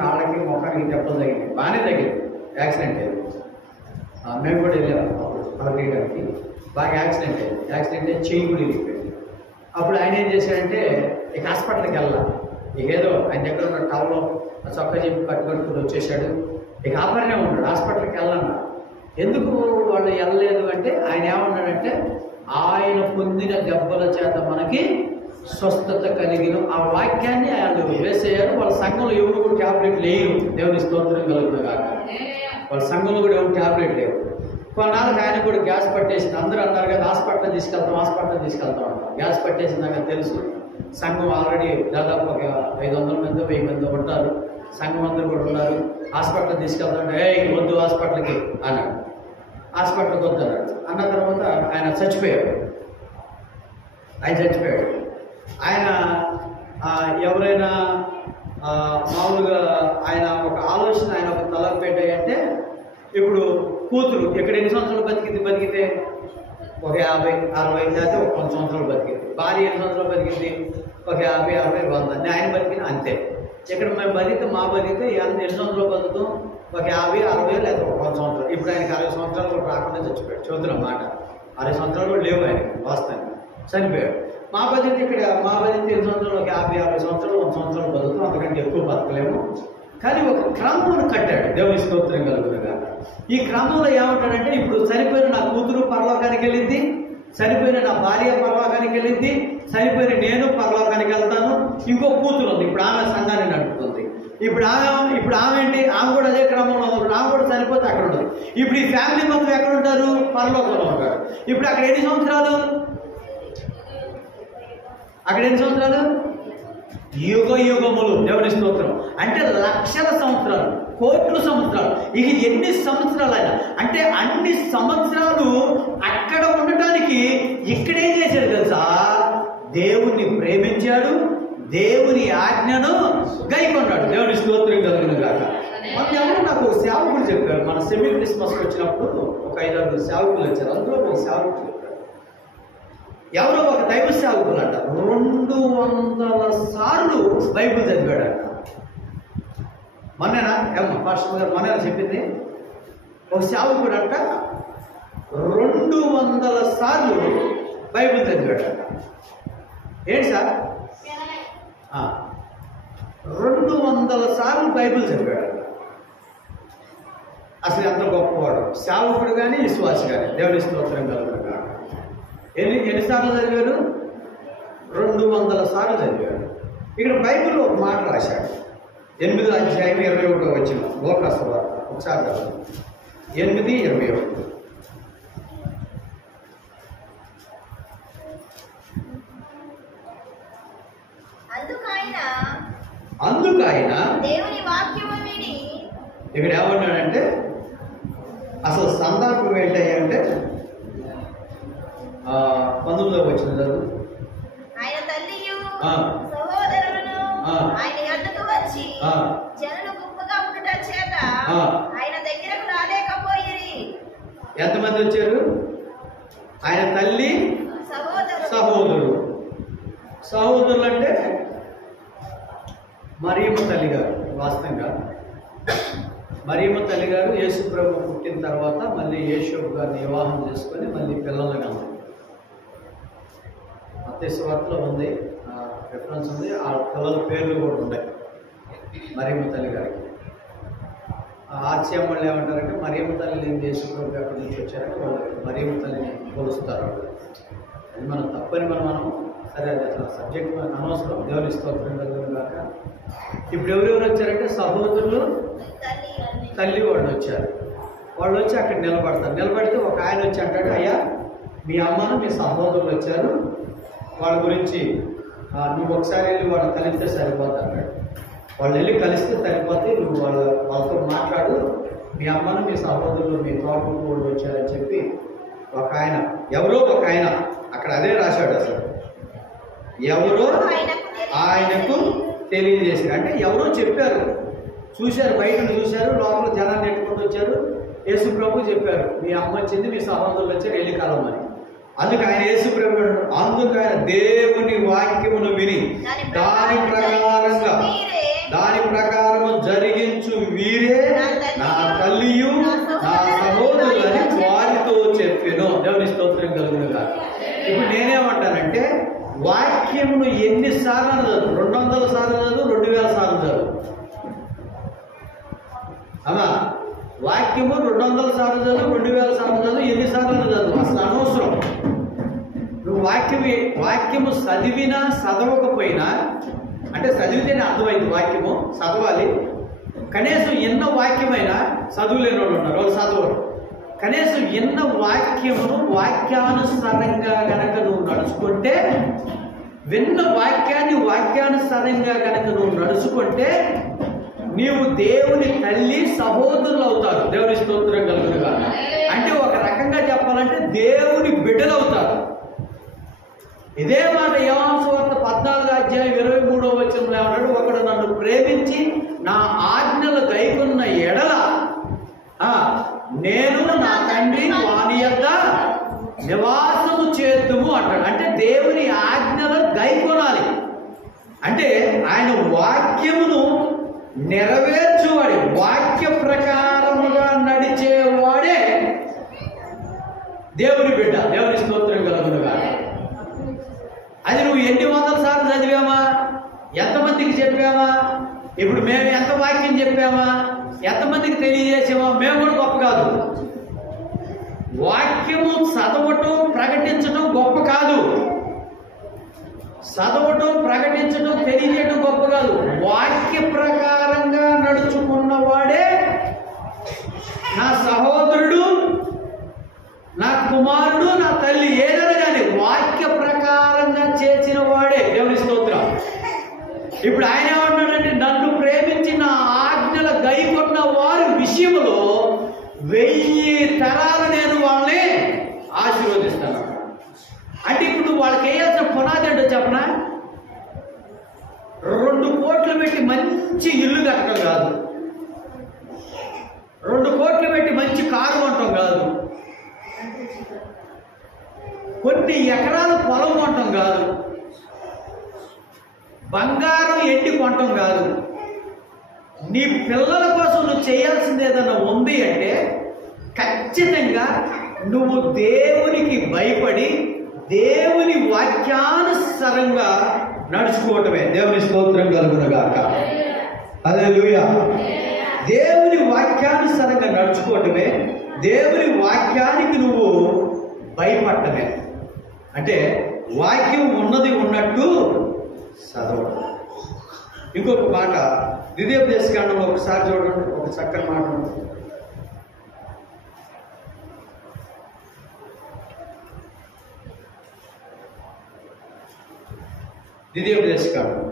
కాళ్ళకి మొక్కకి దెబ్బలు తగిలింది. బాగానే తగిలింది. యాక్సిడెంట్ అయింది. మేము కూడా వెళ్ళాము పలకడానికి. బాగా యాక్సిడెంట్ అయింది. చెయ్యి కూడా ఇరిగిపోయింది. అప్పుడు ఆయన ఏం చేశాడంటే, ఇక హాస్పిటల్కి వెళ్ళాలి. ఏదో ఆయన దగ్గర ఉన్న టౌన్లో చొక్కా చెప్పి కట్టుకొని వచ్చేసాడు. ఇక ఆపరనే ఉంటాడు. హాస్పిటల్కి వెళ్ళన్నా. ఎందుకు వాళ్ళు వెళ్ళలేదు అంటే, ఆయన ఏమన్నాడంటే, ఆయన పొందిన దెబ్బల చేత మనకి స్వస్థత కలిగిన ఆ వాక్యాన్ని ఆయన వేసేయారు. వాళ్ళ సంఘంలో ఎవరు కూడా ట్యాబ్లెట్ లేరు. దేవుని స్తోత్రం కలుగుతుంది కాక. వాళ్ళ సంఘంలో కూడా ఎవరు ట్యాబ్లెట్ లేవు. కొన్నాళ్ళకి ఆయన కూడా గ్యాస్ పట్టేసింది. అందరూ అన్నారు కదా, హాస్పిటల్ తీసుకెళ్తాం అంటారు. గ్యాస్ పట్టేసిందాక తెలుసు. సంఘం ఆల్రెడీ దాదాపు ఒక 500 మంది 1000 మంది ఉంటారు. సంఘం అందరూ కూడా ఉన్నారు. హాస్పిటల్ తీసుకెళ్తాంటే వద్దు హాస్పిటల్కి అన్నాడు. హాస్పిటల్కి వద్దు అన్నాడు. అన్న తర్వాత ఆయన చచ్చిపోయాడు. ఆయన ఎవరైనా మామూలుగా ఆయన ఒక ఆలోచన, ఆయన ఒక తలపెట్ట అంటే, ఇప్పుడు కూతురు ఇక్కడ ఎన్ని సంవత్సరాలు బతికితే ఒక 50, 60 లేకపోతే ఒక 100 సంవత్సరాలు బతికింది. భార్య ఎన్ని సంవత్సరాలు బతికింది? ఒక 50, 60, 100. ఆయన బతికిన అంతే. ఇక్కడ మేము బతికితే ఎన్ని సంవత్సరాలు బతుకుతాం? ఒక 50, 60 లేదా ఒక 100 సంవత్సరాలు. ఇప్పుడు ఆయనకి 60 సంవత్సరాలు కూడా రాకుండా చచ్చిపోయాడు. చూద్దాం మాట, 60 సంవత్సరాలు కూడా లేవు ఆయనకి, వాస్తవానికి చనిపోయాడు. మా బతికితే ఎన్ని సంవత్సరాలు? ఒక 50, 60 సంవత్సరాలు, 100 సంవత్సరాలు బతుకుతాం, అంతకంటే ఎక్కువ బతకలేము. కానీ ఒక క్రమం కట్టాడు. దేవుని స్తోత్రం కలుగునుగా. ఈ క్రమంలో ఏమంటాడంటే, ఇప్పుడు చనిపోయిన నా కూతురు పరలోకానికి వెళ్ళింది, చనిపోయిన నా భార్య పరలోకానికి వెళ్ళింది, చనిపోయిన నేను పరలోకానికి వెళ్తాను. ఇంకో కూతురు ఉంది, ఇప్పుడు ఆమె సంఘాన్ని నడుపుతుంది. ఇప్పుడు ఆమె ఏంటి? ఆమె కూడా అదే క్రమంలో ఉంది. ఆమె కూడా చనిపోతే అక్కడ ఉంటుంది. ఇప్పుడు ఈ ఫ్యామిలీ మొత్తం ఎక్కడ ఉంటారు? పరలోకంలో ఉంటారు. ఇప్పుడు అక్కడ ఎన్ని సంవత్సరాలు? అక్కడ ఎన్ని సంవత్సరాలు? యుగములు. దేవుని స్తోత్రం. అంటే లక్షల సంవత్సరాలు, కోట్ల సంవత్సరాలు. ఇక ఎన్ని సంవత్సరాలైనా అంటే అన్ని సంవత్సరాలు అక్కడ ఉండటానికి ఇక్కడేం చేశాడు తెలుసా? దేవుణ్ణి ప్రేమించాడు, దేవుని ఆజ్ఞను గైకొన్నాడు. దేవుని స్తోత్రం కలుగును గాక. మన ఎవరు నాకు సేవకులు చెప్పారు, మన సెమీ క్రిస్మస్కి వచ్చినప్పుడు ఒక 5-6 సేవకులు వచ్చారు. అందులో ఒక సేవకుడు చెప్పారు, ఎవరో ఒక దైవ సేవకులు అంట 200 సార్లు బైబిల్ చదివాడట. మొన్నేనా పాస్టర్ గారు మొన్న చెప్పింది, ఒక సేవకుడు అంట 200 సార్లు బైబిల్ చదివాడట. ఏంటి సార్? 200 సార్లు బైబిల్ చదివాడట. అసలు ఎంత గొప్పవాడు సేవకుడు కానీ విశ్వాసి కానీ. దేవుని స్తోత్రం కలుగును గాక. ఎన్నిసార్లు చదివారు? 200 సార్లు చదివాడు. ఇక్కడ బైబిల్లో ఒక మాట రాశాడు, 8వ అధ్యాయం 21వ వచనం, లోకాసు వార్త. ఒకసారి చదవండి, 8:21. అందుకైన దేవుని వాక్యము విని, ఇక్కడ ఏమన్నాడంటే, అసలు సందర్భం ఏంటంటే 19వ వచనం చదువు. ఆయన తల్లియు సహోదరులను ఆయన యొద్దకు వచ్చి జనులు గుంపుగా ఉండుట చేత ఆయన దగ్గరకు రాలేకపోయిరి. ఎంతమంది వచ్చారు? ఆయన తల్లి, సహోదరులు అంటే మరియమ్మ తల్లి గారు. వాస్తవంగా మరియమ్మ తల్లి గారు యేసు ప్రభు పుట్టిన తర్వాత మళ్ళీ యేషోబు గారిని వివాహం చేసుకొని మళ్ళీ పిల్లలు కన్నారు. మత్తయి సువార్తలో ఉంది, రిఫరెన్స్ ఉంది. ఆ పిల్లల పేర్లు కూడా ఉన్నాయి మరియమ్మ తల్లి గారికి. ఆశ్చర్యం వాళ్ళు ఏమంటారంటే, మరియమ్మ తల్లి ఏం యేసు ప్రభు ఎక్కడి నుంచి వచ్చారంటే వాళ్ళు మరియమ్మ తల్లిని కొలుస్తారు. అది మనం తప్పని మనం సరే, అది అసలు సబ్జెక్ట్ మనకు అనవసరం. దేవుని స్తోత్రం కలుగును గాక. ఇప్పుడు ఎవరెవరు వచ్చారంటే సహోదరులు, తల్లి వాళ్ళు వచ్చారు. వాళ్ళు వచ్చి అక్కడ నిలబడతారు. నిలబడితే ఒక ఆయన వచ్చి అంటాడు, అయ్యా మీ అమ్మను మీ సహోదరులు వచ్చారు, వాళ్ళ గురించి నువ్వు ఒకసారి వెళ్ళి వాళ్ళని కలిస్తే సరిపోతా అన్నాడు. వాళ్ళు వెళ్ళి కలిస్తే సరిపోతే నువ్వు వాళ్ళతో మాట్లాడు, మీ అమ్మను మీ సహోదరులు మీ తోటకూడు వచ్చారని చెప్పి ఒక ఆయన, ఎవరో ఒక ఆయన అక్కడ అదే రాశాడు. అసలు ఎవరో ఆయనకు తెలియజేశారు. అంటే ఎవరో చెప్పారు, చూశారు, బయట చూశారు, లోపల జనాన్ని నెట్టుకుంటూ వచ్చారు. యేసు ప్రభు చెప్పారు, మీ అమ్మ వచ్చింది, మీ సహోదరులు వచ్చారు, వెళ్ళి కలవమని. అందుకు ఆయన యేసు ప్రభు, అందుకు ఆయన దేవుని వాక్యమును విని దాని ప్రకారము జరిగించు వీరే నా తల్లియు నా సహోదరులని వారితో చెప్పాను. దేవుని స్తోత్రం కలుగును గాక. ఇప్పుడు నేనేమంటానంటే, వాక్యమును ఎన్నిసార్లు చదువు? 200 సార్లు చదువు, 2000 సార్లు చదువు. అమ్మా, వాక్యము 200 సార్లు చదువు, 2000 సార్లు చదువు, ఎన్నిసార్లు చదువు, అసలు అనవసరం. నువ్వు వాక్యము చదివినా చదవకపోయినా, అంటే చదివితేనే అర్థమైంది, వాక్యము చదవాలి. కనీసం ఎన్న వాక్యమైనా చదువులేని వాళ్ళు ఉన్నారు, వాళ్ళు చదవరు. కనీసం ఎన్న వాక్యమును వాక్యానుసారంగా కనుక నువ్వు నడుచుకుంటే, విన్న వాక్యాన్ని వాక్యానుసారంగా కనుక నువ్వు నడుచుకుంటే నీవు దేవుని తల్లి సహోదరులు అవుతారు. దేవుని స్తోత్రం కలుగును గాక. అంటే ఒక రకంగా చెప్పాలంటే దేవుని బిడ్డలు అవుతారు. ఇదే మాట యోహాను సువార్త 14వ అధ్యాయం 23వ వచనంలో ఏమన్నాడు, ఒకడు నన్ను ప్రేమించి నా ఆజ్ఞలు గైకొన్న ఎడల నేను నా తండ్రి వాని యొద్ద నివాసము చేద్దుము అంటాడు. అంటే దేవుని ఆజ్ఞలు గైకొనాలి అంటే ఆయన వాక్యమును నెరవేర్చువాడి, వాక్య ప్రకారముగా నడిచేవాడే దేవుని బిడ్డ. దేవుని స్తోత్రం కలుగునుగా. అది నువ్వు ఎన్ని వందల సార్లు చదివామా, ఎంతమందికి చెప్పామా, ఇప్పుడు మేము ఎంత వాక్యం చెప్పామా, ఎంతమందికి తెలియజేసామా, మేము కూడా గొప్ప కాదు. వాక్యము చదవటం ప్రకటించడం గొప్ప కాదు, చదవటం ప్రకటించడం తెలియజేయడం గొప్ప కాదు. వాక్య ప్రకారంగా నడుచుకున్నవాడే నా సహోదరుడు, నా కుమారుడు, నా తల్లి, ఏదైనా కానీ వాక్య ప్రకారంగా చేసిన వాడే దేవుని స్తోత్రం. ఇప్పుడు ఆయన ఏమన్నాడంటే నన్ను ప్రేమించి నా ఆజ్ఞల గైకొన్న వారి విషయంలో 1000 తరాలు నేను వాళ్ళని ఆశీర్వదిస్తాను. అంటే ఇప్పుడు వాళ్ళకి వేయాల్సిన పునాది ఏంటో చెప్పనా? 2 కోట్లు పెట్టి మంచి ఇల్లు కట్టడం కాదు, 2 కోట్లు పెట్టి మంచి కారు కొనటం కాదు, కొన్ని ఎకరాల పొలం కొనటం కాదు, బంగారం ఎండి కొనటం కాదు. నీ పిల్లల కోసం నువ్వు చేయాల్సింది ఏదైనా ఉంది అంటే ఖచ్చితంగా నువ్వు దేవునికి భయపడి దేవుని వాక్యానుసారంగా నడుచుకోవటమే. దేవుని స్తోత్రం కలుగునుగాక. హల్లెలూయా. దేవుని వాక్యానుసారంగా నడుచుకోవటమే, దేవుని వాక్యానికి నువ్వు భయపడటమే. అంటే వాక్యం ఉన్నది ఉన్నట్టు చదవడం. ఇంకొక మాట ద్వితీయోపదేశకాండంలో ఒకసారి చూడండి, ఒక చక్కని మాట ఉంది. ద్వితీయోపదేశకాండం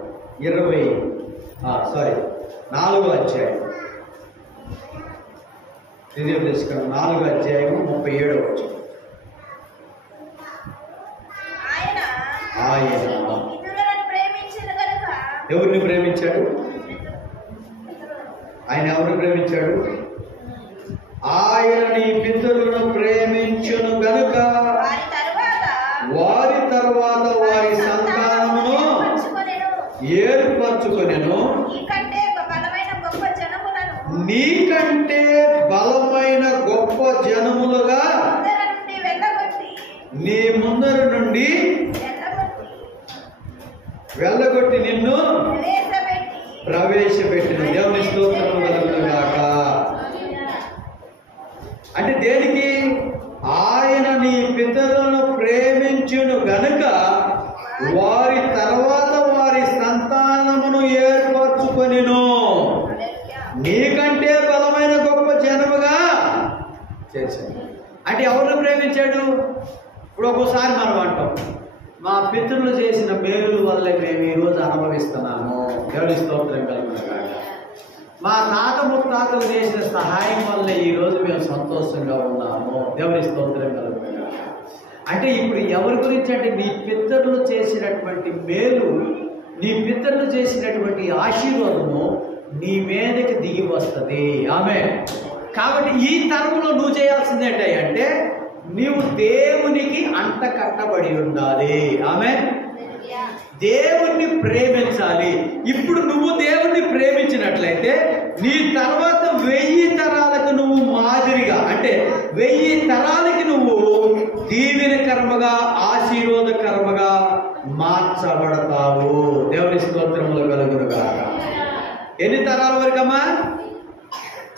4వ అధ్యాయం. ద్వితీయోపదేశకాండం 4వ అధ్యాయం 37వ వచనం. ఆయన ఎవరిని ప్రేమించాడు? ఆయన ఎవరిని ప్రేమించాడు? ఆయన నీ పితరులను ప్రేమించును గనుక వారి తరువాత వారి సంతానమును ఏర్పరచుకొనెను. నీకంటే బలమైన గొప్ప జనములుగా నీ ముందర నుండి వెళ్ళగొట్టి నిన్ను ప్రవేశపెట్టిన. దేవుని స్తోత్రం కలుగునుగాక. అంటే దేనికి? ఆయన నీ పితరులను ప్రేమించును గనుక వారి తర్వాత వారి సంతానమును ఏర్పరచుకొనెను. నీకంటే బలమైన గొప్ప జనముగా చేశాడు. అంటే ఎవరిని ప్రేమించాడు? ఇప్పుడు ఒక్కోసారి మనం అంటాం, మా పితరులు చేసిన మేలుల వల్లే మేము ఈరోజు అనుభవిస్తున్నాము. దేవుని స్తోత్రం కలుగునుగాక. మా తాత ముత్తాతలు చేసిన సహాయం వల్ల ఈరోజు మేము సంతోషంగా ఉన్నాము. దేవుని స్తోత్రం కలుగునుగాక. అంటే ఇప్పుడు ఎవరి గురించి అంటే నీ పితరులు చేసినటువంటి మేలు, నీ పితరులు చేసినటువంటి ఆశీర్వాదము నీ మీదకి దిగి వస్తుంది. ఆమేన్. కాబట్టి ఈ తరంలో నువ్వు చేయాల్సింది ఏంటంటే నీవు దేవునికి అంట కట్టబడి ఉండాలి. ఆమేన్. దేవుణ్ణి ప్రేమించాలి. ఇప్పుడు నువ్వు దేవుణ్ణి ప్రేమించినట్లయితే నీ తర్వాత 1000 తరాలకు నువ్వు మాదిరిగా, అంటే 1000 తరాలకి నువ్వు దీవెనకరముగా ఆశీర్వాదకరముగా మార్చబడతావు. దేవుని స్తోత్రములు కలుగునుగాక. ఎన్ని తరాల వరకమ్మా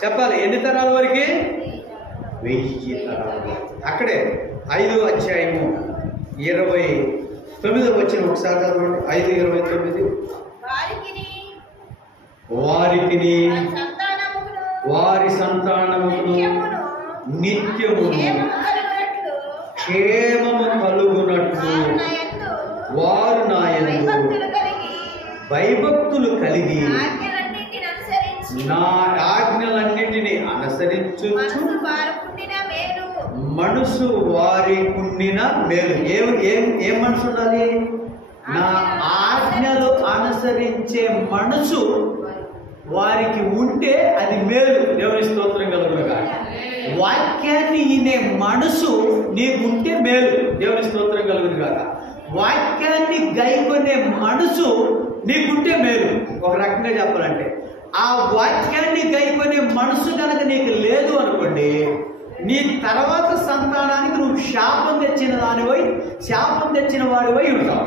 చెప్పాలి? ఎన్ని తరాల వరకు? 1000 తరాలు. అక్కడే 5వ అధ్యాయము 29వ వచనం ఒకసారి చదవండి. 5:29. వారికి వారి సంతానమును నిత్యమును క్షేమము కలుగునట్లు వారు నా యందు భయభక్తులు కలిగి నా ఆజ్ఞలన్నిటిని అనుసరించు మనసు వారి కుండిన మేలు. ఏం మనసు ఉండాలి? నా ఆజ్ఞలు అనుసరించే మనసు వారికి ఉంటే అది మేలు. దేవుని స్తోత్రం కలుగునుగాక. వాక్యాన్ని వినే మనసు నీకుంటే మేలు. దేవుని స్తోత్రం కలుగునుగాక. వాక్యాన్ని గైకొనే మనసు నీకుంటే మేలు. ఒక రకంగా చెప్పాలంటే ఆ వాక్యాన్ని గైకొనే మనసు కనుక నీకు లేదు అనుకోండి, నీ తర్వాత సంతానానికి నువ్వు శాపం తెచ్చిన వాడివై ఉంటావు.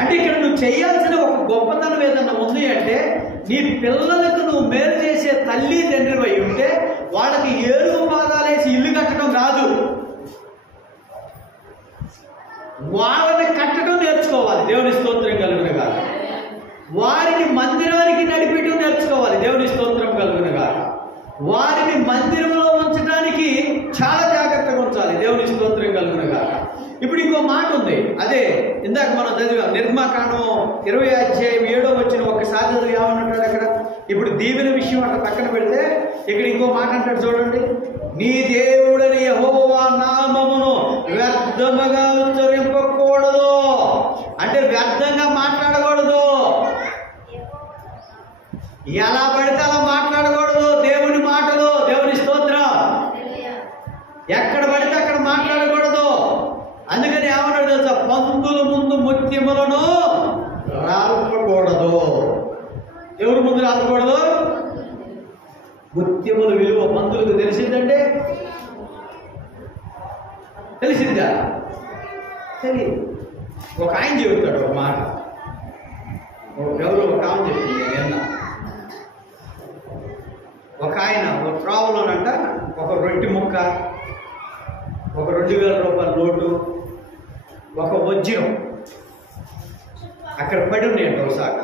అంటే ఇక్కడ నువ్వు చేయాల్సిన ఒక గొప్పతనం ఏదన్నా ఉంది అంటే, నీ పిల్లలకు నువ్వు మేలు చేసే తల్లి తండ్రివై ఉంటే వాళ్ళకి 7 పాదాలేసి ఇల్లు కట్టడం కాదు, వాళ్ళని కట్టడం నేర్చుకోవాలి. దేవుని స్తోత్రం కలుగునుగాక. వారిని మందిరానికి నడిపించడం నేర్చుకోవాలి. దేవుని స్తోత్రం కలుగునుగాక. వారిని మందిరంలో ఉంచడానికి చాలా జాగ్రత్తగా ఉంచాలి. దేవుని స్తోత్రం కలుగునుగాక. ఇప్పుడు ఇంకో మాట ఉంది, అదే ఇందాక మనం చదివాం నిర్గమకాండం 20:7 ఒక్కసారి చదివి ఏమన్నాడు అక్కడ. ఇప్పుడు దీవెన విషయం అక్కడ పక్కన పెడితే ఇక్కడ ఇంకో మాట అంటాడు చూడండి. నీ దేవుడని యెహోవా నామమును వ్యర్థముగా ఉచ్చరింపకూడదు. అంటే వ్యర్థంగా మాట్లాడకూడదు, ఎలా పడితే అలా మాట్లాడకూడదు. దేవుని మాటలు, దేవుని స్తోత్రం, ఎక్కడ పడితే అక్కడ మాట్లాడకూడదు. అందుకని ఏమన్నాడు తెలుసా, పందుల ముందు ముత్యములను రాల్పకూడదు. ఎవరి ముందు రాల్పకూడదు? ముత్యముల విలువ పందులకు తెలిసిందంటే తెలిసిందా? తెలియదు. ఒక ఆయన చెబుతాడు ఒక మాట, ఎవరు ఒక ఆమె చెప్పింది నేను. ఒక ఆయన ఒక త్రావులోనంట ఒక రొట్టె ముక్క, ఒక 2000 రూపాయల నోటు, ఒక వజ్రం అక్కడ పడి ఉన్నాయంట. ఒకసారి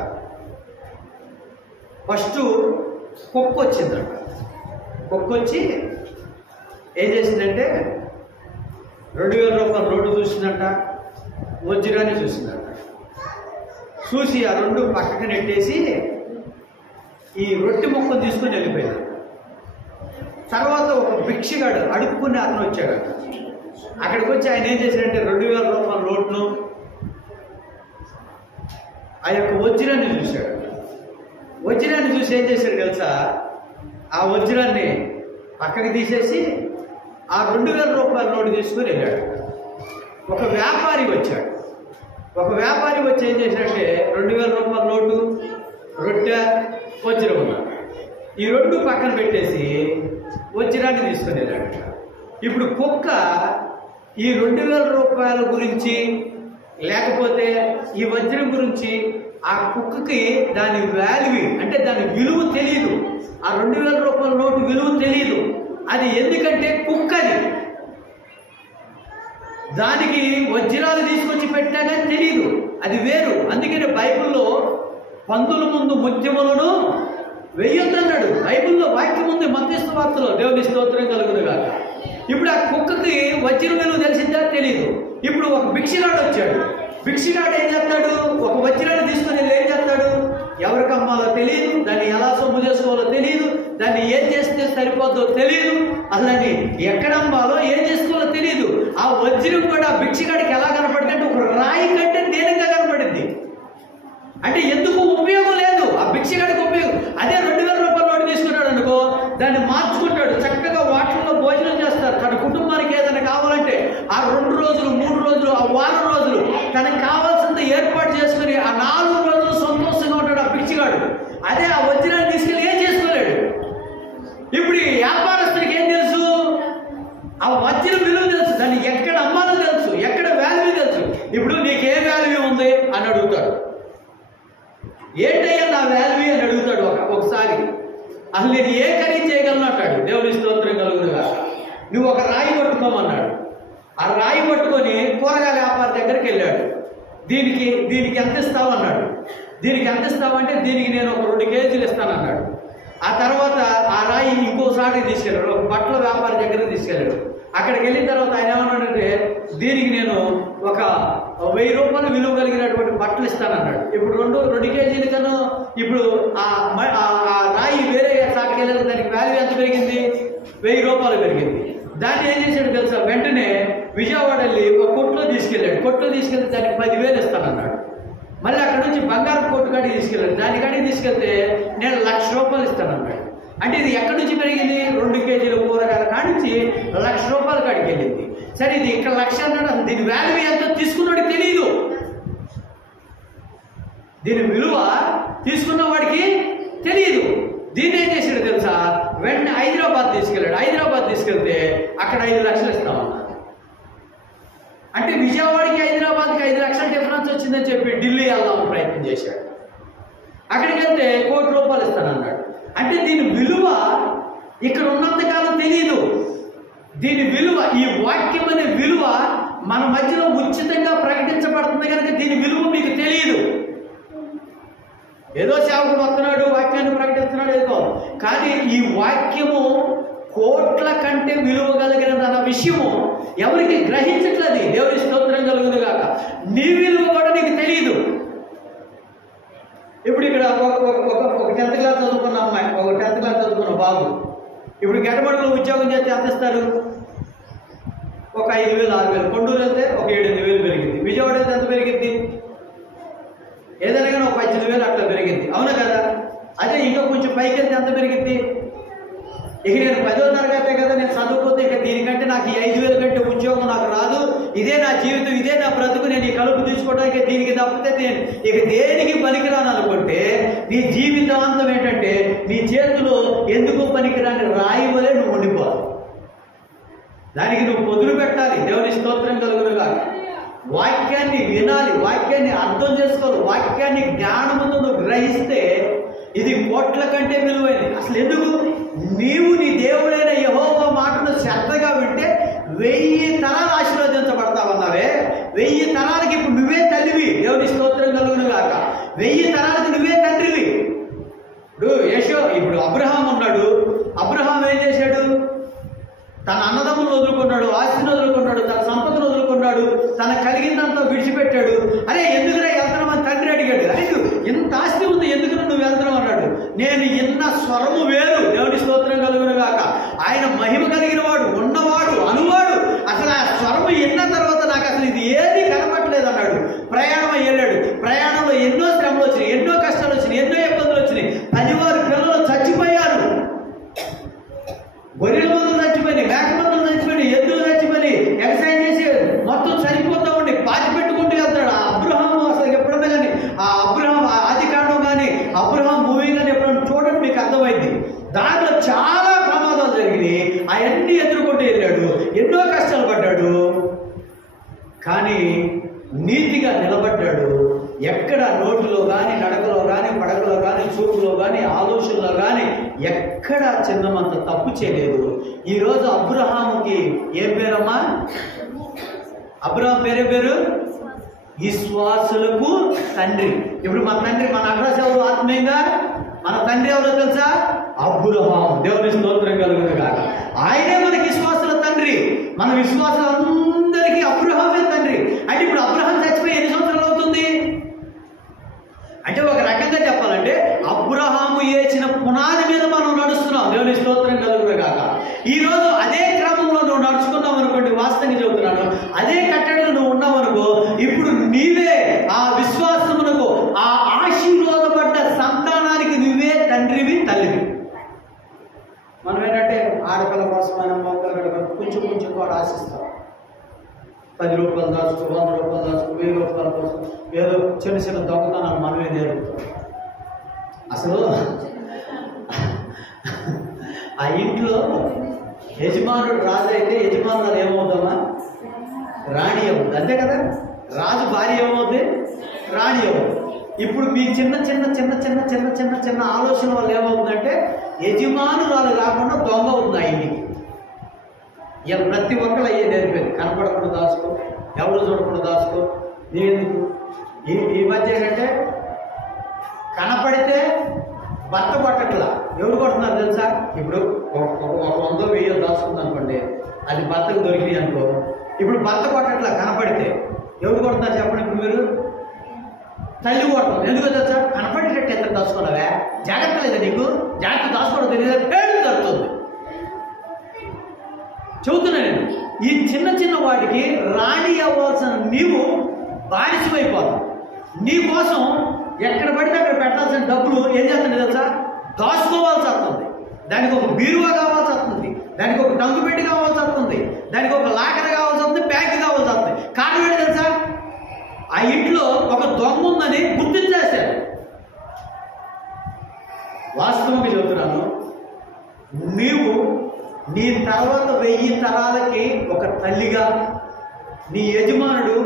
ఫస్ట్ కుక్క వచ్చిందంట. కుక్క వచ్చి ఏం చేసిందంటే 2000 రూపాయల నోటు చూసిందంట, వజ్రాన్ని చూసిందంట. చూసి ఆ 2 పక్కకు నెట్టేసి ఈ రొట్టె ముక్కను తీసుకొని వెళ్ళిపోయాడు. తర్వాత ఒక భిక్షగాడు అడుక్కుని అతను వచ్చాడు. అక్కడికి వచ్చి ఆయన ఏం చేశాడంటే 2000 రూపాయల నోట్ను ఆ యొక్క వజ్రాన్ని చూశాడు. వజ్రాన్ని చూసి ఏం చేశాడు తెలుసా, ఆ వజ్రాన్ని పక్కకి తీసేసి ఆ 2000 రూపాయల నోటు తీసుకొని వెళ్ళాడు. ఒక వ్యాపారి వచ్చాడు. ఒక వ్యాపారి వచ్చి ఏం చేశాడంటే 2000 రూపాయల నోటు, రొట్టె, వజ్రం ఉన్నాడు. ఈ 2 పక్కన పెట్టేసి వజ్రాన్ని తీసుకొని వెళ్ళాడు. ఇప్పుడు కుక్క ఈ 2000 రూపాయల గురించి లేకపోతే ఈ వజ్రం గురించి ఆ కుక్కకి దాని వాల్యూ అంటే దాని విలువ తెలియదు. ఆ 2000 రూపాయల నోటు విలువ తెలియదు. అది ఎందుకంటే కుక్కది, దానికి వజ్రాలు తీసుకొచ్చి పెట్టినా కానీ తెలియదు, అది వేరు. అందుకనే బైబిల్లో పందుల ముందు ముత్యములను వెయ్యొద్దన్నాడు. బైబిల్లో వాక్యం ఉంది మత్తయి సువార్తలో. దేవుని స్తోత్రం కలుగునుగాక. ఇప్పుడు ఆ కుక్కకి వజ్రం విలువ తెలిసిందా? తెలియదు. ఇప్పుడు ఒక భిక్షగాడు వచ్చాడు. భిక్షగాడు ఏం చేస్తాడు, ఒక వజ్రాన్ని తీసుకొని ఏం చేస్తాడు, ఎవరికి అమ్మాలో తెలియదు, దాన్ని ఎలా సొమ్ము చేసుకోవాలో తెలియదు, దాన్ని ఏం చేస్తే సరిపోద్దో తెలియదు, అసలు ఎక్కడ అమ్మాలో ఏం చేసుకోవాలో తెలియదు. ఆ వజ్రం కూడా భిక్షగాడికి ఎలా కనపడింది అంటే ఒక రాయి కంటే తేలిగ్గా కనపడింది. అంటే ఎందుకు ఉపయోగం లేదు, ఆ భిక్షగాడికి ఉపయోగం. అదే 2000 రూపాయల నోటు తీసుకున్నాడు అనుకో, దాన్ని మార్చుకుంటాడు, చక్కగా వాటిల్లో భోజనం చేస్తారు. తన కుటుంబానికి ఏదైనా కావాలంటే ఆ 2 రోజులు 3 రోజులు ఆ వారం రోజులు తనకు కావాల్సింది ఏర్పాటు చేసుకుని ఆ 4 రోజులు సంతోషంగా ఉంటాడు ఆ భిక్షగాడు. అదే ఆ వజ్రాన్ని తీసుకెళ్ళి ఏం చేసుకోలేడు. ఇప్పుడు ఈ వ్యాపారస్తుడికి ఏం తెలుసు, ఆ వజ్రం విలువ తెలుసు, దాన్ని ఎక్కడ అమ్మాలో తెలుసు, ఎక్కడ వాల్యూ తెలుసు. ఇప్పుడు నీకు ఏ వాల్యూ ఉంది అని అడుగుతాడు. ఏంటయ్యా నా వాల్యూ అని అడుగుతాడు. ఒకసారి అసలు నేను ఏ ఖరీదు చేయగలను అంటాడు. దేవుని స్తోత్రం కలుగునుగా. నువ్వు ఒక రాయి పట్టుకోమన్నాడు. ఆ రాయి పట్టుకొని కూరగాయల వ్యాపారి దగ్గరికి వెళ్ళాడు. దీనికి ఎంత ఇస్తావు అన్నాడు. దీనికి ఎంత ఇస్తావు అంటే దీనికి నేను ఒక 2 కేజీలు ఇస్తానన్నాడు. ఆ తర్వాత ఆ రాయి ఇంకోసారికి తీసుకెళ్ళాడు, ఒక బట్టల వ్యాపారి దగ్గరికి తీసుకెళ్ళాడు. అక్కడికి వెళ్ళిన తర్వాత ఆయన ఏమన్నాడంటే దీనికి నేను ఒక 1000 రూపాయలు విలువ కలిగినటువంటి బట్టలు ఇస్తానన్నాడు. ఇప్పుడు 2 కేజీల కన్నా ఇప్పుడు ఆ రాయి వేరే సాటికి వెళ్ళాలి, దానికి వాల్యూ ఎంత పెరిగింది, 1000 రూపాయలు పెరిగింది. దాన్ని ఏం చేశాడు తెలుసా, వెంటనే విజయవాడ వెళ్ళి ఒక కొట్లో తీసుకెళ్ళాడు. కొట్లో తీసుకెళ్తే దానికి 10,000 ఇస్తానన్నాడు. మళ్ళీ అక్కడ నుంచి బంగారం కొట్టు కాడికి తీసుకెళ్ళాడు. దానికాడికి తీసుకెళ్తే నేను 1,00,000 రూపాయలు ఇస్తాను అన్నాడు. అంటే ఇది ఎక్కడి నుంచి పెరిగింది? 2 కేజీల కూరగాయల కాడి నుంచి 1,00,000 రూపాయల కాడికి వెళ్ళింది. సరే ఇది ఇక్కడ 1,00,000 అన్నాడు, అసలు దీని వాల్యూ ఎంతో తీసుకున్నాడికి తెలియదు. దీని విలువ తీసుకున్న వాడికి తెలియదు. దీన్ని ఏం చేశాడు తెలుసా? వెంటనే హైదరాబాద్ తీసుకెళ్ళాడు. హైదరాబాద్ తీసుకెళ్తే అక్కడ 5 లక్షలు ఇస్తామన్నారు. అంటే విజయవాడకి హైదరాబాద్కి 5 లక్షల డిఫరెన్స్ వచ్చిందని చెప్పి ఢిల్లీ వెళ్దామని ప్రయత్నం చేశాడు. అక్కడికి వెళ్తే 1 కోటి రూపాయలు ఇస్తానన్నాడు. అంటే దీని విలువ ఇక్కడ ఉన్నంతకాలం తెలియదు. దీని విలువ, ఈ వాక్యం అనే విలువ మన మధ్యలో ఉచితంగా ప్రకటించబడుతుంది కనుక దీని విలువ మీకు తెలియదు. ఏదో సేవకుడు వస్తున్నాడు, వాక్యాన్ని ప్రకటిస్తున్నాడు ఏదో, కానీ ఈ వాక్యము కోట్ల కంటే విలువ కలిగినదన్న విషయము ఎవరికి గ్రహించట్లేదు. దేవుని స్తోత్రం కలుగును గాక. నీ విలువ కూడా నీకు తెలియదు. ఇప్పుడు ఇక్కడ ఒక 10th క్లాస్ చదువుకున్న అమ్మాయి, ఒక 10th క్లాస్ చదువుకున్న బాబు ఇప్పుడు గెటబడులో ఉద్యోగం చేస్తే ఎంత ఇస్తారు? ఒక 5,000, 6,000. కొండూరు వెళ్తే ఒక 7,000 పెరిగింది. విజయవాడ వెళ్తే ఎంత పెరిగింది? ఏదైనా కానీ ఒక 18,000 అట్లా పెరిగింది. అవునా కదా? అదే ఇంకా కొంచెం పైకి వెళ్తే ఎంత పెరిగింది? ఇక నేను 10వ తరగతే కదా నేను చదువుకోతే ఇక దీనికంటే నాకు ఈ 5,000 కంటే ఉద్యోగం నాకు రాదు, ఇదే నా జీవితం, ఇదే నా బ్రతుకు, నేను ఈ కలుపు తీసుకోవడానికి దీనికి తప్పితే నేను ఇక దేనికి పనికిరాను అనుకుంటే నీ జీవితాంతం ఏంటంటే నీ చేతిలో ఎందుకు పనికిరాని రాయి వలె నువ్వు ఉండిపోవాలి. దానికి నువ్వు పొదులు పెట్టాలి. దేవుని స్తోత్రం కలుగునుగా. వాక్యాన్ని వినాలి, వాక్యాన్ని అర్థం చేసుకోవాలి, వాక్యాన్ని జ్ఞానముతో నువ్వు గ్రహిస్తే ఇది కోట్ల కంటే విలువైనది. అసలు ఎందుకు? నీవు నీ దేవుడైన యెహోవా మాటను శ్రద్ధగా వింటే 1000 తరాలు ఆశీర్వదించబడతావన్నావే. 1000 తరాలకి ఇప్పుడు నువ్వే తల్లివి. దేవుని స్తోత్రం కలుగును గాక. 1000 తరాలకి నువ్వే తండ్రివి. ఇప్పుడు అబ్రహాం ఉన్నాడు. అబ్రహాం ఏం చేశాడు? తన అన్నదమ్ములను వదులుకున్నాడు, ఆస్తిని వదులుకున్నాడు, తన సంపదను వదులుకున్నాడు, తన కలిగిందంతా విడిచిపెట్టాడు. అరే ఎందుకురా వెళ్తున్నావు అని తండ్రి అడిగాడు. అరే ఇంత ఆస్తి ఉంది, ఎందుకు నువ్వు వెళ్తున్నావు అన్నాడు. నేను ఇన్న స్వరము వేరు. దేవుని స్తోత్రం కలుగును గాక. ఆయన మహిమ కలిగిన వాడు, ఉన్నవాడు, అనువాడు. అసలు ఆ స్వరము విన్న తర్వాత నాకు అసలు ఇది ఏది కనపట్లేదు అన్నాడు. ప్రయాణం వెళ్ళాడు. ప్రయాణంలో ఎన్నో శ్రమలు వచ్చినాయి, ఎన్నో కష్టాలు వచ్చినాయి, ఎన్నో ఇబ్బందులు వచ్చినాయి. 10 పిల్లలు చచ్చిపోయారు. గొర్రెల మందులు చచ్చిపోయినాయి, మేక మందులు చచ్చిపోయినాయి, ఎద్దులు చచ్చిపోయినాయి, వ్యవసాయం చేసి మొత్తం చనిపోతూ ఉండి పాతి పెట్టుకుంటూ వెళ్తాడు. ఆ అబ్రహాము అసలు ఎప్పుడన్నా కానీ ఆ అబ్రహాం ఆది కాండం కానీ అబ్రహాం మూవీ కానీ ఎప్పుడన్నా చూడండి, మీకు అర్థమైంది. దాంట్లో చాలా ప్రమాదాలు జరిగినాయి. అవన్నీ ఎదుర్కొంటూ వెళ్ళాడు, ఎన్నో కష్టాలు పడ్డాడు, కానీ నీతిగా నిలబడ్డాడు. ఎక్కడ నోటిలో కానీ, నడకలో కానీ, పడకలో కానీ, చూపులో కానీ, ఆలోచనలో కానీ ఎక్కడ చిన్నమంత తప్పు చేయలేదు. ఈరోజు అబ్రహాముకి ఏం పేరమ్మా? అబ్రహాం పేరు విశ్వాసులకు తండ్రి. ఇప్పుడు మన తండ్రి, మన అడ్రస్ ఎవరు ఆత్మీయంగా? మన తండ్రి ఎవరో తెలుసా? అబ్రహాం. దేవుని స్తోత్రం కలుగును గాక. ఆయనే మనకి విశ్వాసుల తండ్రి. మన విశ్వాసులందరికీ అబ్రహామే తండ్రి. అంటే ఇప్పుడు అబ్రహాం చచ్చిపోయి ఎన్ని సంవత్సరాలు అవుతుంది? అంటే ఒక రకంగా చెప్పాలంటే అబ్రహాము వేసిన పునాది మీద మనం నడుస్తున్నాం. దేవుని స్తోత్రం కలుగును గాక. ఈరోజు అదే క్రమంలో నువ్వు నడుచుకున్నావు అనుకోండి, వాస్తవంగా చెబుతున్నాను, అదే కట్టడిలో నువ్వు ఉన్నావు అనుకో, ఇప్పుడు నీవే ఆ విశ్వాసమునకు, ఆ ఆశీర్వాదపడ్డ సంతానానికి నువ్వే తండ్రివి, తల్లివి. మనం ఏంటంటే ఆడపిల్ల కోసం మనం మొక్కలు కొంచెం కొంచెం కూడా ఆశిస్తాం. 10 రూపాయలు దాచుకో, 100 రూపాయలు దాచుకో, 1000 రూపాయల కోసం ఏదో చిన్న చిన్న దొంగతనాలు మనమే నేర్పుతాం. అసలు ఆ ఇంట్లో యజమానుడు రాజు అయితే యజమానురాలు ఏమవుతామా? రాణి అవుతుంది. అంతే కదా? రాజు భార్య ఏమవుతుంది? రాణి అవుతుంది. ఇప్పుడు మీ చిన్న చిన్న చిన్న చిన్న చిన్న చిన్న చిన్న ఆలోచన వల్ల ఏమవుతుందంటే యజమానురాలు కాకుండా దొంగ అవుతుంది ఆ ఇంటికి. ఇక ప్రతి ఒక్కరు అయ్యే నేర్పేది. కనపడకుండా దాచుకో, ఎవరు చూడకుండా దాచుకో. ఎందుకు ఈ మధ్య ఏంటంటే కనపడితే భర్త కొట్టట్లా, ఎవరు కొడుతున్నారు తెలుసా? ఇప్పుడు ఒక 100, 1000 దాచుకుంది అనుకోండి, అది భర్తకు దొరికినాయి అనుకో, ఇప్పుడు భర్త కొట్టట్లా, కనపడితే ఎవరు కొడుతున్నారు చెప్పండి? ఇప్పుడు మీరు తల్లి కొడుతుంది. ఎందుకు తెలుసా? కనపడేటట్టు ఎంత దాచుకున్నావే, జాగ్రత్త లేదా నీకు? జాగ్రత్త దాచుకోవడం తెలియదు, పేరు జరుగుతుంది. చెబుతున్నా నేను, ఈ చిన్న చిన్న వాటికి రాణి అవ్వాల్సిన నీవు బానిసమైపోతావు. నీ కోసం ఎక్కడ పడితే అక్కడ పెట్టాల్సిన డబ్బులు ఏం చేస్తుంది తెలుసా? దాచుకోవాల్సి వస్తుంది. దానికి ఒక బీరువా కావాల్సి వస్తుంది, దానికి ఒక టంగు పెట్టి కావాల్సి వస్తుంది, దానికి ఒక లాకర్ కావాల్సి వస్తుంది, బ్యాంక్ కావాల్సి వస్తుంది. కారణం ఏంటి తెలుసా? ఆ ఇంట్లో ఒక దొంగ ఉందని గుర్తించేశారు. వాస్తవంగా చెబుతున్నాను, నీవు నీ తర్వాత 1000 తరాలకి ఒక తల్లిగా, నీ యజమానుడు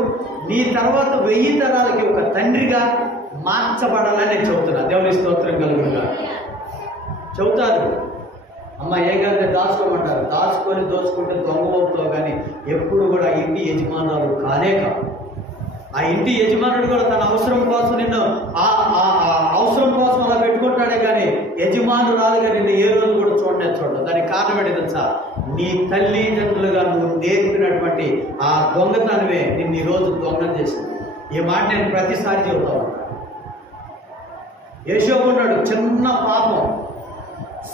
నీ తర్వాత 1000 తరాలకి ఒక తండ్రిగా మార్చబడాలని నేను చెబుతున్నా. దేవుని స్తోత్రం కలుగునుగా. చెబుతారు అమ్మ ఏకంగా దాచుకోమంటారు, దాచుకొని దోచుకుంటే దొంగ అవుతావు, కానీ ఎప్పుడు కూడా ఇంటి యజమానులు కానే కాదు. ఆ ఇంటి యజమానుడు కూడా తన అవసరం కోసం నిన్ను అవసరం కోసం అలా పెట్టుకుంటాడే కానీ యజమానురాలుగా నిన్ను ఏ రోజు కూడా చూడలేదు. దానికి కారణం ఏంటి తెలుసా? నీ తల్లిదండ్రులుగా నువ్వు నేర్పినటువంటి ఆ దొంగతనమే నిన్ను ఈరోజు దొంగ చేసింది. ఈ మాట నేను ప్రతిసారి చెబుతా ఉంటాను. యేషోబున్నాడు, చిన్న పాపం,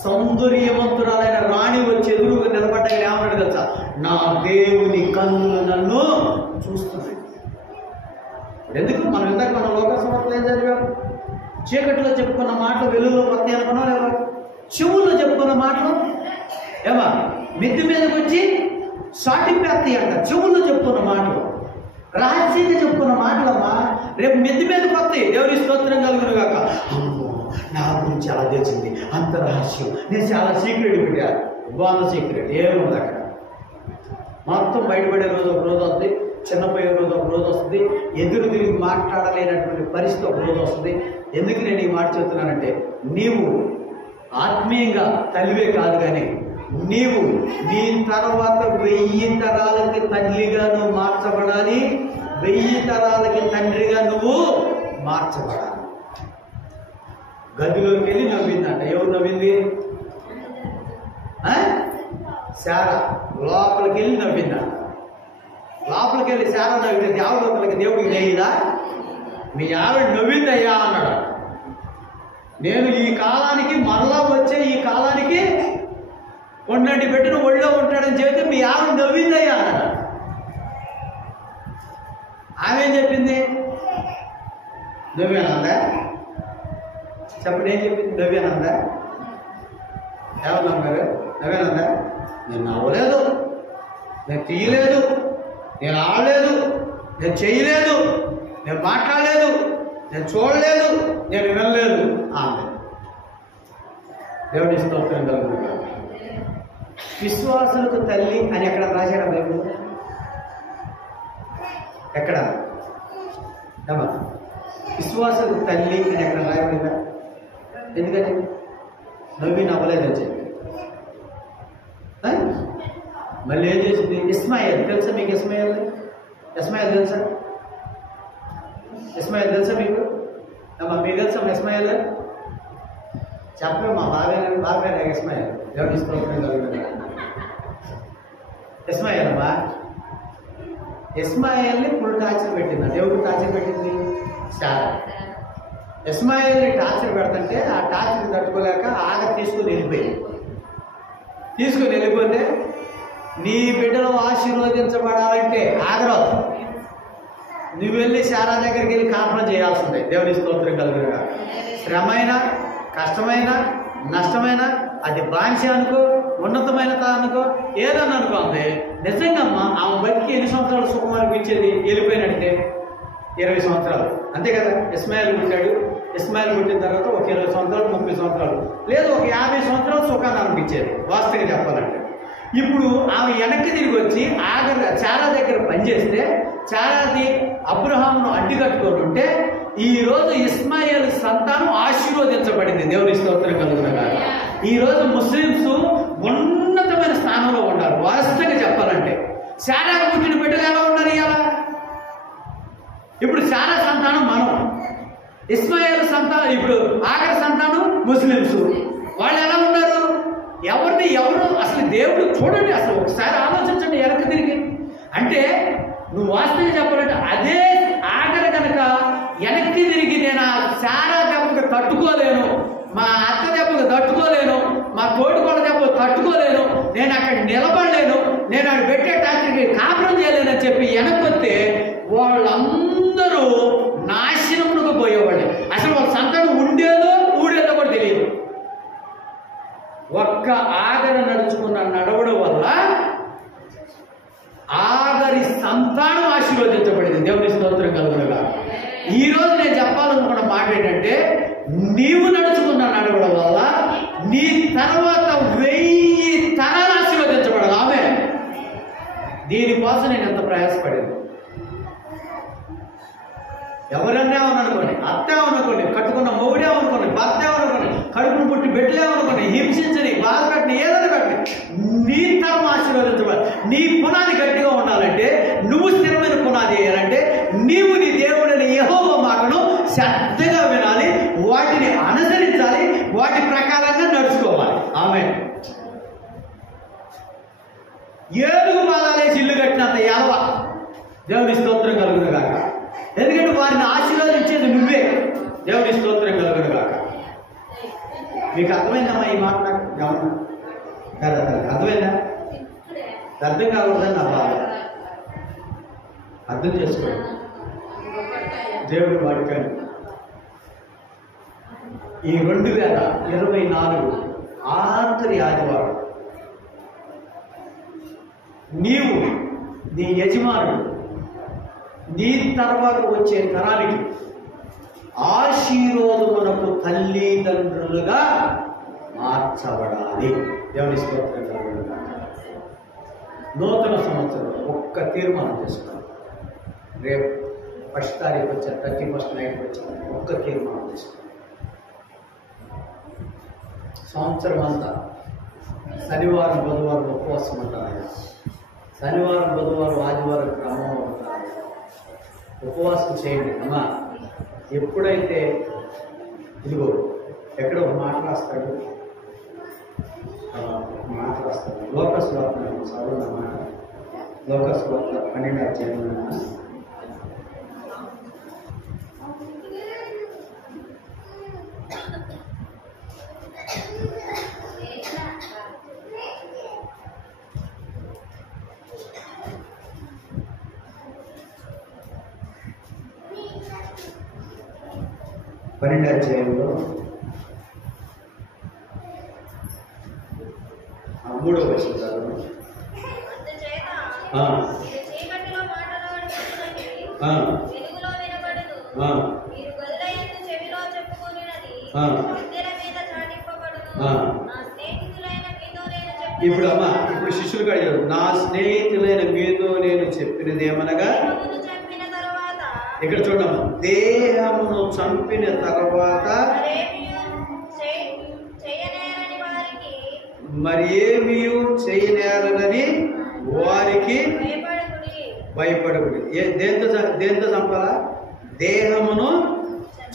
సౌందర్యవంతురాలైన రాణి వచ్చి ఎదురుగా నిలబడ్డా ఏమన్నాడు తెలుసా? నా దేవుని కన్నులు నన్ను చూస్తున్నాయి. ఎందుకు మనం ఇందాక మన లోకసమర్థలు ఏం చదివాం? చీకట్లో చెప్పుకున్న మాటలు వెలుగులో వస్తాయి అనుకున్నాం లేవా? చెవుల్లో చెప్పుకున్న మాటలు ఏమా మిద్ది మీదకి వచ్చి సాటిపేస్తాయి అంట. చెవుల్లో చెప్పుకున్న మాటలు, రహస్యంగా చెప్పుకున్న మాటలమ్మా రేపు మిద్ది మీదకి వస్తాయి. దేవుని స్తోత్రం కలుగును గాక. అమ్మో నా గురించి చాలా తెలిసింది, అంత రహస్యం, నేను చాలా సీక్రెట్ పెట్టాను. బాగుంది సీక్రెట్ ఏముంది అక్కడ? మొత్తం బయటపడే రోజు ఒక రోజు వస్తుంది, చిన్నపోయే రోజు ఒక రోజు వస్తుంది, ఎదురు తిరిగి మాట్లాడలేనటువంటి పరిస్థితి ఒక రోజు వస్తుంది. ఎందుకు నేను ఈ మాట చెప్తున్నానంటే, నీవు ఆత్మీయంగా తల్లివే కాదు, కానీ నీవు నీ తర్వాత 1000 తరాలకి తల్లిగా నువ్వు మార్చబడాలి, 1000 తరాలకి తండ్రిగా నువ్వు మార్చబడాలి. గదిలోకి వెళ్ళి నవ్విందంట. ఎవరు నవ్వింది? శారా లోపలికి వెళ్ళి నవ్విందంట. లోపలికి వెళ్ళి శారా నవ్వితే దేవదూతలకి దేవుడికి తెలియదా? మీ ఆవిడ నవ్విందయ్యా అన్నాడు. నేను ఈ కాలానికి మరలా వచ్చే ఈ కాలానికి కొండంటి పెట్టిన ఒళ్ళో ఉంటాడని చెబితే మీ ఆవిడ నవ్విందయ్యా అన్నాడు. ఆమె ఏం చెప్పింది? నవ్వేనందా? చెప్పండి, ఏం చెప్పింది? నవ్వేనందా? ఏమన్నారు? నవ్వేనందా? నేను నవ్వలేదు, నేను తీయలేదు, నేను ఆడలేదు, నేను చేయలేదు, నేను మాట్లాడలేదు, నేను చూడలేదు, నేను వినలేదు. ఆమె దేవుని స్తోత్రం కలుగుతుంది. విశ్వాసులకు తల్లి అని ఎక్కడ రాశాడు బైబిల్? ఎక్కడ? విశ్వాసులకు తల్లి అని ఎక్కడ రాయబడిందా? ఎందుకని? నవ్వలేదని చెప్పి. మళ్ళీ ఏం చేసింది? ఇస్మాయిల్ తెలుసా మీకు? ఇస్మాయిల్ తెలుసా? ఇస్మాయిల్ తెలుసా మీకు? మీకు తెలుసా ఇస్మాయిల్? చెప్పే మా బాబాయ్ ఇస్మాయిల్. దేవుని స్తోత్రం కలుగుతుంది. ఇస్మాయిల్ అమ్మా, ఇస్మాయిల్ని ఫుల్ టార్చర్ పెట్టింది. దేవుడు టార్చర్ పెట్టింది శారా. ఇస్మాయిల్ని టార్చర్ పెడుతుంటే ఆ టార్చర్ తట్టుకోలేక తీసుకుని వెళ్ళిపోతే నీ బిడ్డలు ఆశీర్వదించబడాలంటే ఆగరాదు, నువ్వు వెళ్ళి శారా దగ్గరికి వెళ్ళి కాపురం చేయాల్సిందే. దేవుని స్తోత్రం కలుగునుగా. శ్రమైన, కష్టమైన, నష్టమైన, అది బానిస అనుకో, ఉన్నతమైన అనుకో, ఏదన్నా అనుకోండి. నిజంగా ఆమె బతికి ఎన్ని సంవత్సరాలు సుఖం అనిపించేది? వెళ్ళిపోయినట్టే 20 సంవత్సరాలు, అంతే కదా. ఇస్మాయిల్ పుట్టాడు. ఇస్మాయిల్ పుట్టిన తర్వాత ఒక 20 సంవత్సరాలు, 30 సంవత్సరాలు, లేదు ఒక 50 సంవత్సరాలు సుఖాన్ని అనిపించేది వాస్తవంగా చెప్పాలంటే. ఇప్పుడు ఆమె వెనక్కి తిరిగి వచ్చి శారా దగ్గర పనిచేస్తే శారాది అబ్రహామును అడ్డు కట్టుకొని ఉంటే ఈరోజు ఇస్మాయిల్ సంతానం ఆశీర్వదించబడింది. దేవుని స్తోత్రం కలుగునుగా. ఈరోజు ముస్లిమ్స్ ఉన్నతమైన స్థానంలో ఉన్నారు వాస్తవంగా చెప్పాలంటే. శారాకు పుట్టిన బిడ్డలు ఎలా ఉన్నారు ఇలా? ఇప్పుడు శారా సంతానం మనం, ఇస్మాయిల్ సంతానం, ఇప్పుడు ఆఖరి సంతానం ముస్లిమ్స్. వాళ్ళు ఎలా ఉన్నారు? ఎవరు అసలు దేవుడు చూడండి, అసలు ఒకసారి ఆలోచించండి వెనక్కి తిరిగి. అంటే నువ్వు వాస్తవంగా చెప్పాలంటే అదే ఆఖరి కనుక వెనక్కి తిరిగి నేను ఆ శారా దెబ్బకు తట్టుకోలేను, మా అత్త దెబ్బకు తట్టుకోలేను, మా తోటికోళ్ళ దెబ్బకు తట్టుకోలేను, నేను అక్కడ నిలబడలేను, నేను అక్కడ పెట్టే టార్చర్కి కాపురం చేయలేనని చెప్పి వెనక్కి వస్తే వాళ్ళందరూ నాశనం ఆయన నడుచుకున్న నడవడం వల్ల ఆఖరి సంతానం ఆశీర్వదించబడింది. దేవుని స్తోత్రం కలుగునుగా. ఈ రోజు నేను చెప్పాలనుకున్న మాట ఏంటంటే, నీవు నడుచుకున్న నడవడం వల్ల నీ తర్వాత 1000 తరాలు ఆశీర్వదించబడాలి. ఆమె దీనికోసం నేను ఎంత ప్రయాసపడింది. ఎవరన్నా అనుకోండి, అత్తేమనుకోండి, కట్టుకున్న మొగుడేమనుకోండి, భర్తేమనుకోండి, కడుపును పుట్టి బిడ్డలేమనుకోండి, హింసించని బాధ పెట్టిన ఏదైనా పెట్టిన నీ తరం ఆశీర్వదించబడాలి. నీ పునాది గట్టిగా ఉండాలంటే, నువ్వు స్థిరమైన పునాది వేయాలంటే, నీవు నీ దేవుడిని యెహోవా మాటను శ్రద్ధగా వినాలి, వాటిని అనుసరించాలి, వాటి ప్రకారంగా నడుచుకోవాలి. ఆమె ఏడుగు పాదాలేసి ఇల్లు కట్టినంత ఎలవ. దేవుని స్తోత్రం కలుగును గాక. ఎందుకంటే వారిని ఆశీర్వదించేది నువ్వే. దేవుని స్తోత్రం కలుగును గాక. మీకు అర్థమైందమ్మా ఈ మాట? నాకు గమనం కదా, అర్థమైందా? అర్థం కాకూడదని నా బాధ. అర్థం చేసుకోండి దేవుడి వాడికాన్ని. ఈ 2024 ఆఖరి ఆదివారం నీవు నీ యజమానుడు నీ తర్వాత వచ్చే తరానికి ఆశీర్వాదమునకు తల్లిదండ్రులుగా మార్చబడాలి. దేవుని స్తోత్రం కలుగునుగాక. నూతన సంవత్సరం ఒక్క తీర్మానం చేసుకోవాలి. రేపు 1st తారీఖు వచ్చారు, 31st నైట్కి వచ్చారు, ఒక్క తీర్మానం చేసుకోవాలి. సంవత్సరం అంతా శనివారం బుధవారం ఉపవాసం ఉంటారు. శనివారం బుధవారం ఆదివారం క్రమంలో ఉంటారు. ఉపవాసం చేయండి అమ్మా. ఎప్పుడైతే ఇదిగో ఎక్కడ ఒక మాట రాస్తాడు, లోకస్వార్త చదువున్నమాట. లోకస్వార్త 12వ అధ్యాయం అధ్యాయంలో 3వ వచనం. ఇప్పుడు అమ్మా, ఇప్పుడు శిష్యులు అడిగారు, నా స్నేహితులైన మీతో నేను చెప్పినది ఏమనగా, ఇక్కడ చూడమ్మా, దేహమును చంపిన తర్వాత మరి ఏమీ చేయనేరని వారికి భయపడకుడి. దేంతో చంపాలా? దేహమును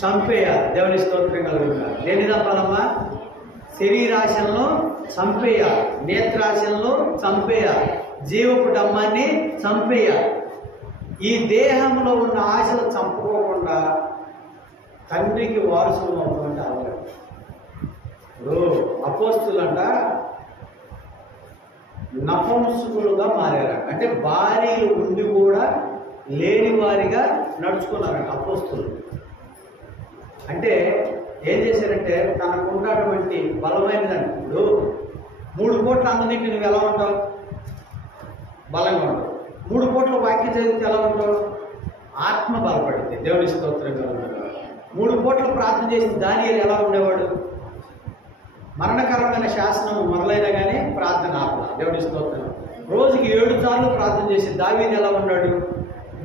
చంపేయాలి. దేవుని స్తోత్రం కలుగుతుంది. దేన్ని చంపాలమ్మా? శరీరాశలను చంపేయాలి, నేత్రాశలను చంపేయాలి, జీవపు డమ్మాన్ని చంపేయాలి. ఈ దేహంలో ఉన్న ఆశలు చంపుకోకుండా తండ్రికి వారసులు అవుతుందంటే అవరు. ఇప్పుడు అపోస్తులంట నపుంసకులుగా మారారు. అంటే భార్యలు ఉండి కూడా లేని వారిగా నడుచుకున్నారంట అపోస్తులు. అంటే ఏం చేశారంటే తనకున్నటువంటి బలమైనదంటే, ఇప్పుడు 3 కోట్ల అందరికి నువ్వు ఎలా ఉంటావు? బలంగా ఉంటావు. 3 కోట్ల వాక్యం చదివితే ఎలా ఉంటావు? ఆత్మ బలపడింది. దేవుని స్తోత్రం కలుగునుగాక. 3 కోట్ల ప్రార్థన చేసి దానియేలు ఎలా ఉండేవాడు? మరణకరమైన శాసనం మొదలైనా కానీ ప్రార్థన ఆత్మ. దేవుని స్తోత్రం. రోజుకి 7 సార్లు ప్రార్థన చేసి దావీదు ఎలా ఉన్నాడు?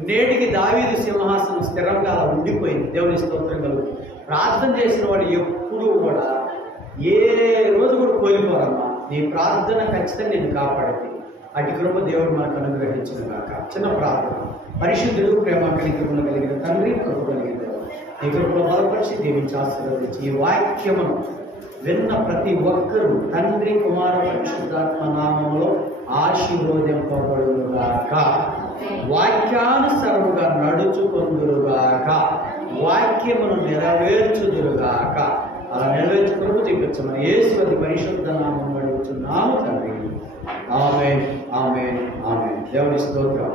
నేటికి దావీదు సింహాసనం స్థిరంగా అలా ఉండిపోయింది. దేవుని స్తోత్రం కలుగుతుంది. ప్రార్థన చేసిన వాడు ఎప్పుడు కూడా ఏ రోజు కూడా కోల్పోరమ్మా. నీ ప్రార్థన ఖచ్చితంగా నేను కాపాడింది. అటు కృప దేవుడు మనకు అనుగ్రహించిన కాక. చిన్న ప్రార్థన. పరిశుద్ధుడు, ప్రేమ కనికరములు కలిగిన తండ్రి, కృప కలిగిన ఈ కృపలో బలపరిచి దీవించి ఆశీర్వదించి ఈ వాక్యమును విన్న ప్రతి ఒక్కరూ తండ్రి కుమార పరిశుద్ధాత్మ నామములో ఆశీర్వదింపబడుగాక, వాక్యానుసరముగా నడుచుకొందురుగాక, వాక్యమును నెరవేర్చుదురుగాక. అలా నెరవేర్చుకుని చూపించమని యేసు పరిశుద్ధ నామమును అడుగుతున్నాము తండ్రి. ఆమేన్, ఆమేన్, ఆమేన్. దేవుని స్తోత్రం.